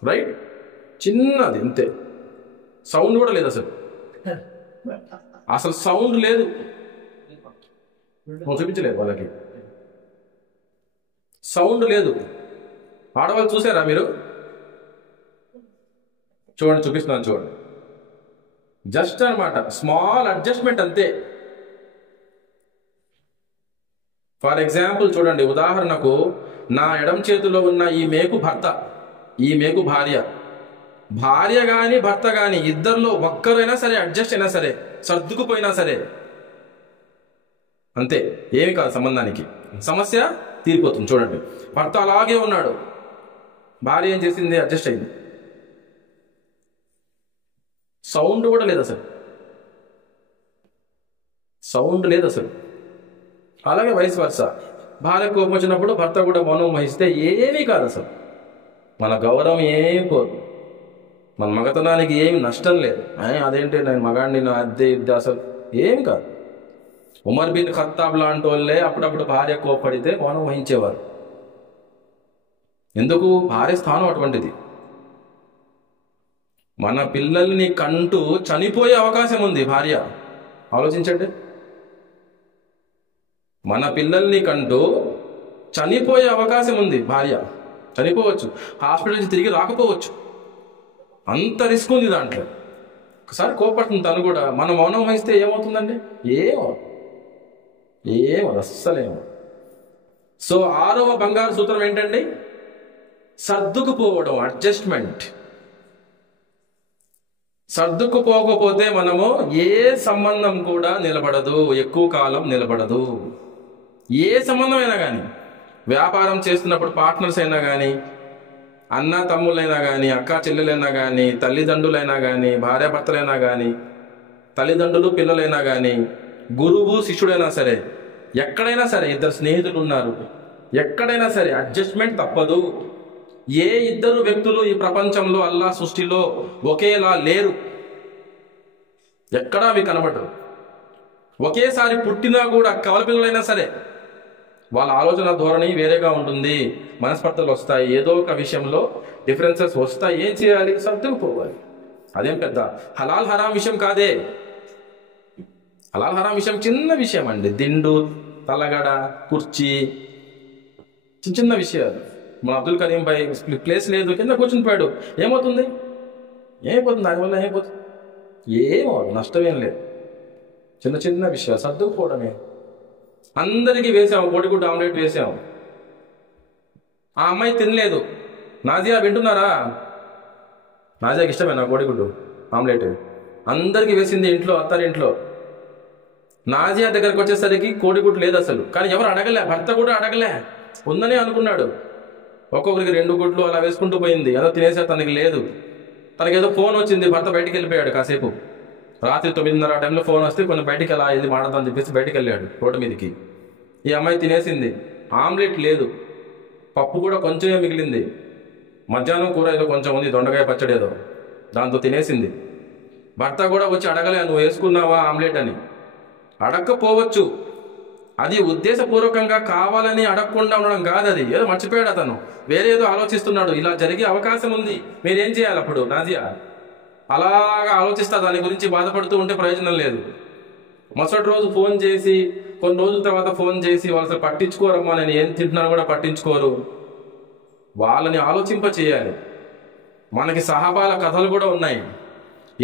రైట్, చిన్నది అంతే, సౌండ్ కూడా లేదు. అసలు సౌండ్ లేదు. చూపించలేదు వాళ్ళకి, సౌండ్ లేదు. ఆడవాళ్ళు చూసారా మీరు? చూడండి, చూపిస్తున్నాను చూడండి. జస్ట్ అన్నమాట, స్మాల్ అడ్జస్ట్మెంట్ అంతే. ఫర్ ఎగ్జాంపుల్ చూడండి, ఉదాహరణకు నా ఎడం చేతిలో ఉన్న ఈ మేకు భర్త, ఈ మేకు భార్య. భార్య కానీ భర్త కానీ ఇద్దరిలో ఒక్కరైనా సరే అడ్జస్ట్ అయినా సరే, సర్దుకుపోయినా సరే అంతే, ఏమి కాదు, సంబంధానికి సమస్య తీరిపోతుంది. చూడండి, భర్త అలాగే ఉన్నాడు, భార్య ఏం చేసింది? అడ్జస్ట్ అయింది. సౌండ్ కూడా లేదు అసలు, సౌండ్ లేదు అసలు. అలాగే వైస్ వర్సా, భార్య కోపం వచ్చినప్పుడు భర్త కూడా మౌనం వహిస్తే ఏమీ కాదు అసలు. మన గౌరవం ఏం పోదు, మన మగతనానికి ఏమి నష్టం లేదు. అదేంటి నేను మగాడిని, నా అద్దె ఇద్దే, అసలు ఏమి కాదు. ఉమర్ బిన్ ఖత్తాబ్ లాంటి వాళ్ళే అప్పుడప్పుడు భార్య కోప్పడితే మౌనం వహించేవారు. ఎందుకు? భార్య స్థానం అటువంటిది. మన పిల్లల్ని కంటూ చనిపోయే అవకాశం ఉంది భార్య. ఆలోచించండి, మన పిల్లల్ని కంటూ చనిపోయే అవకాశం ఉంది భార్య. చనిపోవచ్చు, హాస్పిటల్ నుంచి తిరిగి రాకపోవచ్చు, అంత రిస్క్ ఉంది దాంట్లో. ఒకసారి కోపడుతుంది తను కూడా. మనం మౌనం వహిస్తే ఏమవుతుందండి? ఏమో అస్సలేమో. సో 6వ బంగారు సూత్రం ఏంటండి? సర్దుకుపోవడం, అడ్జస్ట్మెంట్. సర్దుకుపోకపోతే మనము ఏ సంబంధం కూడా నిలబడదు, ఎక్కువ కాలం నిలబడదు. ఏ సంబంధమైనా కానీ, వ్యాపారం చేస్తున్నప్పుడు పార్ట్నర్స్ అయినా కానీ, అన్న తమ్ముళ్ళైనా కానీ, అక్క చెల్లెలైనా కానీ, తల్లిదండ్రులైనా కానీ, భార్యాభర్తలైనా కానీ, తల్లిదండ్రులు పిల్లలైనా కానీ, గురువు శిష్యుడైనా సరే, ఎక్కడైనా సరే, ఇద్దరు స్నేహితులు ఉన్నారు, ఎక్కడైనా సరే అడ్జస్ట్మెంట్ తప్పదు. ఏ ఇద్దరు వ్యక్తులు ఈ ప్రపంచంలో అల్లా సృష్టిలో ఒకేలా లేరు, ఎక్కడా అవి కనబడరు. ఒకేసారి పుట్టినా కూడా కవల పిల్లలైనా సరే వాళ్ళ ఆలోచన ధోరణి వేరేగా ఉంటుంది, మనస్పర్ధలు వస్తాయి, ఏదో ఒక విషయంలో డిఫరెన్సెస్ వస్తాయి. ఏం చేయాలి? సర్దుకుపోవాలి. అదేం పెద్ద హలాల్ హరాం విషయం కాదే. హలాల్ హరాం విషయం చిన్న విషయం అండి. దిండు, తలగడ, కుర్చీ, చిన్న చిన్న విషయాలు. మా అబ్దుల్ కరీం భాయ్ ప్లేస్ లేదు, కింద కూర్చుని పోయాడు. ఏమవుతుంది? ఏమైపోతుంది? దానివల్ల ఏమైపోతుంది? ఏమో నష్టం ఏం లేదు. చిన్న చిన్న విషయాలు సర్దుకుపోవడమే. అందరికీ వేసాము, కోడిగుడ్డు ఆమ్లెట్ వేసాము. ఆ అమ్మాయి తినలేదు. నాజియా వింటున్నారా? నాజియాకి ఇష్టమే నా కోడిగుడ్డు ఆమ్లెట్. అందరికీ వేసింది ఇంట్లో, అత్తారింట్లో. నాజియా దగ్గరకు వచ్చేసరికి కోడిగుడ్డు లేదు అసలు. కానీ ఎవరు అడగలే, భర్త కూడా అడగలే, ఉందని అనుకున్నాడు. ఒక్కొక్కరికి 2 గుడ్లు అలా వేసుకుంటూ పోయింది. ఏదో తినేసే తనకి లేదు. తనకేదో ఫోన్ వచ్చింది, భర్త బయటికి వెళ్ళిపోయాడు కాసేపు. రాత్రి 9:30 టైంలో ఫోన్ వస్తే కొంచెం బయటికి ఎలా ఇది మాడదామని చెప్పేసి బయటికి వెళ్ళాడు రోడ్డు మీదకి. ఈ అమ్మాయి తినేసింది. ఆమ్లెట్ లేదు, పప్పు కూడా కొంచెమే మిగిలింది. మధ్యాహ్నం కూర ఏదో కొంచెం ఉంది, దొండకాయ పచ్చడి ఏదో, దాంతో తినేసింది. భర్త కూడా వచ్చి అడగలే, నువ్వు వేసుకున్నావా ఆమ్లెట్ అని. అడగకపోవచ్చు, అది ఉద్దేశపూర్వకంగా కావాలని అడగకుండా ఉండడం కాదు. అది ఏదో మర్చిపోయాడు అతను, వేరే ఏదో ఆలోచిస్తున్నాడు. ఇలా జరిగే అవకాశం ఉంది, మీరేం చేయాలి అప్పుడు? నాజియా అలాగా ఆలోచిస్తా దాని గురించి బాధపడుతూ ఉంటే ప్రయోజనం లేదు. మరుసటి రోజు ఫోన్ చేసి, కొన్ని రోజుల తర్వాత ఫోన్ చేసి వాళ్ళు పట్టించుకోరమ్మా, నేను ఏం తింటున్నాను కూడా పట్టించుకోరు. వాళ్ళని ఆలోచింప చేయాలి. మనకి సహాబాల కథలు కూడా ఉన్నాయి.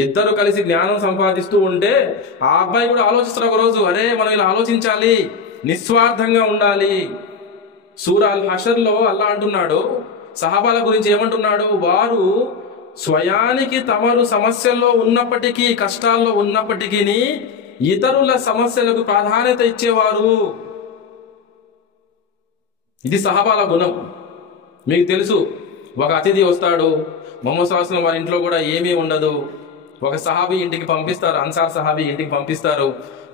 ఇద్దరు కలిసి జ్ఞానం సంపాదిస్తూ ఉంటే ఆ అబ్బాయి కూడా ఆలోచిస్తారు ఒకరోజు, అరే మనం ఇలా ఆలోచించాలి, నిస్వార్థంగా ఉండాలి. సూరా అల్ హషర్లో అల్లా అంటున్నాడు, సహాబాల గురించి ఏమంటున్నాడు? వారు స్వయానికి తమరు సమస్యల్లో ఉన్నప్పటికీ, కష్టాల్లో ఉన్నప్పటికీ ఇతరుల సమస్యలకు ప్రాధాన్యత ఇచ్చేవారు. ఇది సహాబాల గుణం. మీకు తెలుసు, ఒక అతిథి వస్తాడు, ముహమ్మద్ సల్లల్లాహు అలైహి వసల్లం వారి ఇంట్లో కూడా ఏమీ ఉండదు. ఒక సహాబీ ఇంటికి పంపిస్తారు, అన్సార్ సహాబీ ఇంటికి పంపిస్తారు.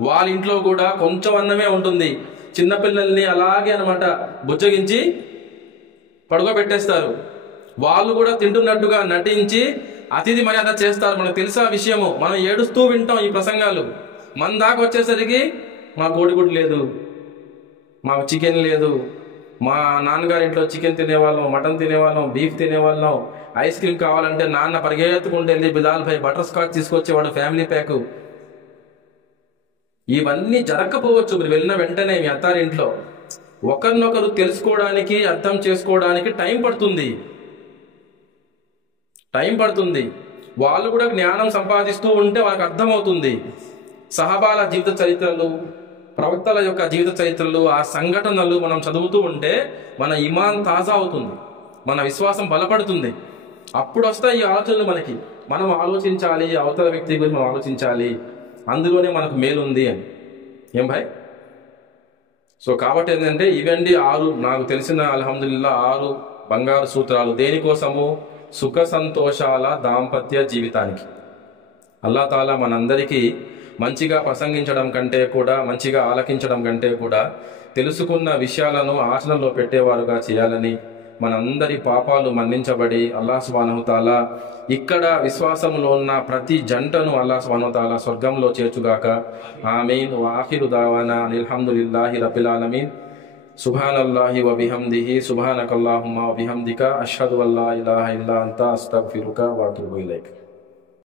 వాళ్ళ ఇంట్లో కూడా కొంచెం అన్నమే ఉంటుంది. చిన్నపిల్లల్ని అలాగే అనమాట బుజ్జగించి పడుకోబెట్టేస్తారు. వాళ్ళు కూడా తింటున్నట్టుగా నటించి అతిథి మర్యాద చేస్తారు. మనకు తెలుసా విషయము, మనం ఏడుస్తూ వింటాం ఈ ప్రసంగాలు. మన దాకా వచ్చేసరికి మా కోడిగుడ్డు లేదు, మాకు చికెన్ లేదు, మా నాన్నగారి ఇంట్లో చికెన్ తినేవాళ్ళం, మటన్ తినేవాళ్ళం, బీఫ్ తినేవాళ్ళం, ఐస్ క్రీమ్ కావాలంటే నాన్న పరిగెత్తుకుంటూ వెళ్ళి బిలాల్ భాయ్ బటర్ స్కాచ్ తీసుకొచ్చేవాడు ఫ్యామిలీ ప్యాక్. ఇవన్నీ జరగకపోవచ్చు మీరు వెళ్ళిన వెంటనే మీ అత్తారింట్లో. ఒకరినొకరు తెలుసుకోవడానికి, అర్థం చేసుకోవడానికి టైం పడుతుంది. వాళ్ళు కూడా జ్ఞానం సంపాదిస్తూ ఉంటే వాళ్ళకి అర్థమవుతుంది. సహాబాల జీవిత చరిత్రలు, ప్రవక్తల యొక్క జీవిత చరిత్రలు, ఆ సంఘటనలు మనం చదువుతూ ఉంటే మన ఇమాన్ తాజా అవుతుంది, మన విశ్వాసం బలపడుతుంది. అప్పుడు వస్తాయి ఈ ఆలోచనలు మనకి. మనం ఆలోచించాలి, అవతల వ్యక్తి గురించి మనం ఆలోచించాలి, అందులోనే మనకు మేలుంది అని. ఏం భాయ్? సో కాబట్టి ఏంటంటే ఇవండి 6 నాకు తెలిసిన అల్హమ్దులిల్లా 6 బంగారు సూత్రాలు. దేనికోసము? సుఖ సంతోషాల దాంపత్య జీవితానికి. అల్లా తాలా మనందరికీ మంచిగా ప్రసంగించడం కంటే కూడా, మంచిగా ఆలకించడం కంటే కూడా తెలుసుకున్న విషయాలను ఆచరణలో పెట్టేవారుగా చేయాలని, మనందరి పాపాలు మన్నించబడి అల్లాహ్ సుబ్హానహు తాలా ఇక్కడ విశ్వాసంలో ఉన్న ప్రతి జంటను అల్లాహ్ సుబ్హానహు తాలా స్వర్గంలో చేర్చుగాక. ఆమీన్. ఆఖిరు దావానా అల్హమ్దులిల్లాహి రబ్బిల్ ఆలమీన్. సుబ్హానల్లాహి వ బిహమ్దిహి సుబ్హానకల్లాహుమ్మా వ బిహమ్దిక అష్హదు అల్లా ఇలాహా ఇల్లా అంతా అస్తగ్ఫిరుక వ అతూబు ఇలైక్.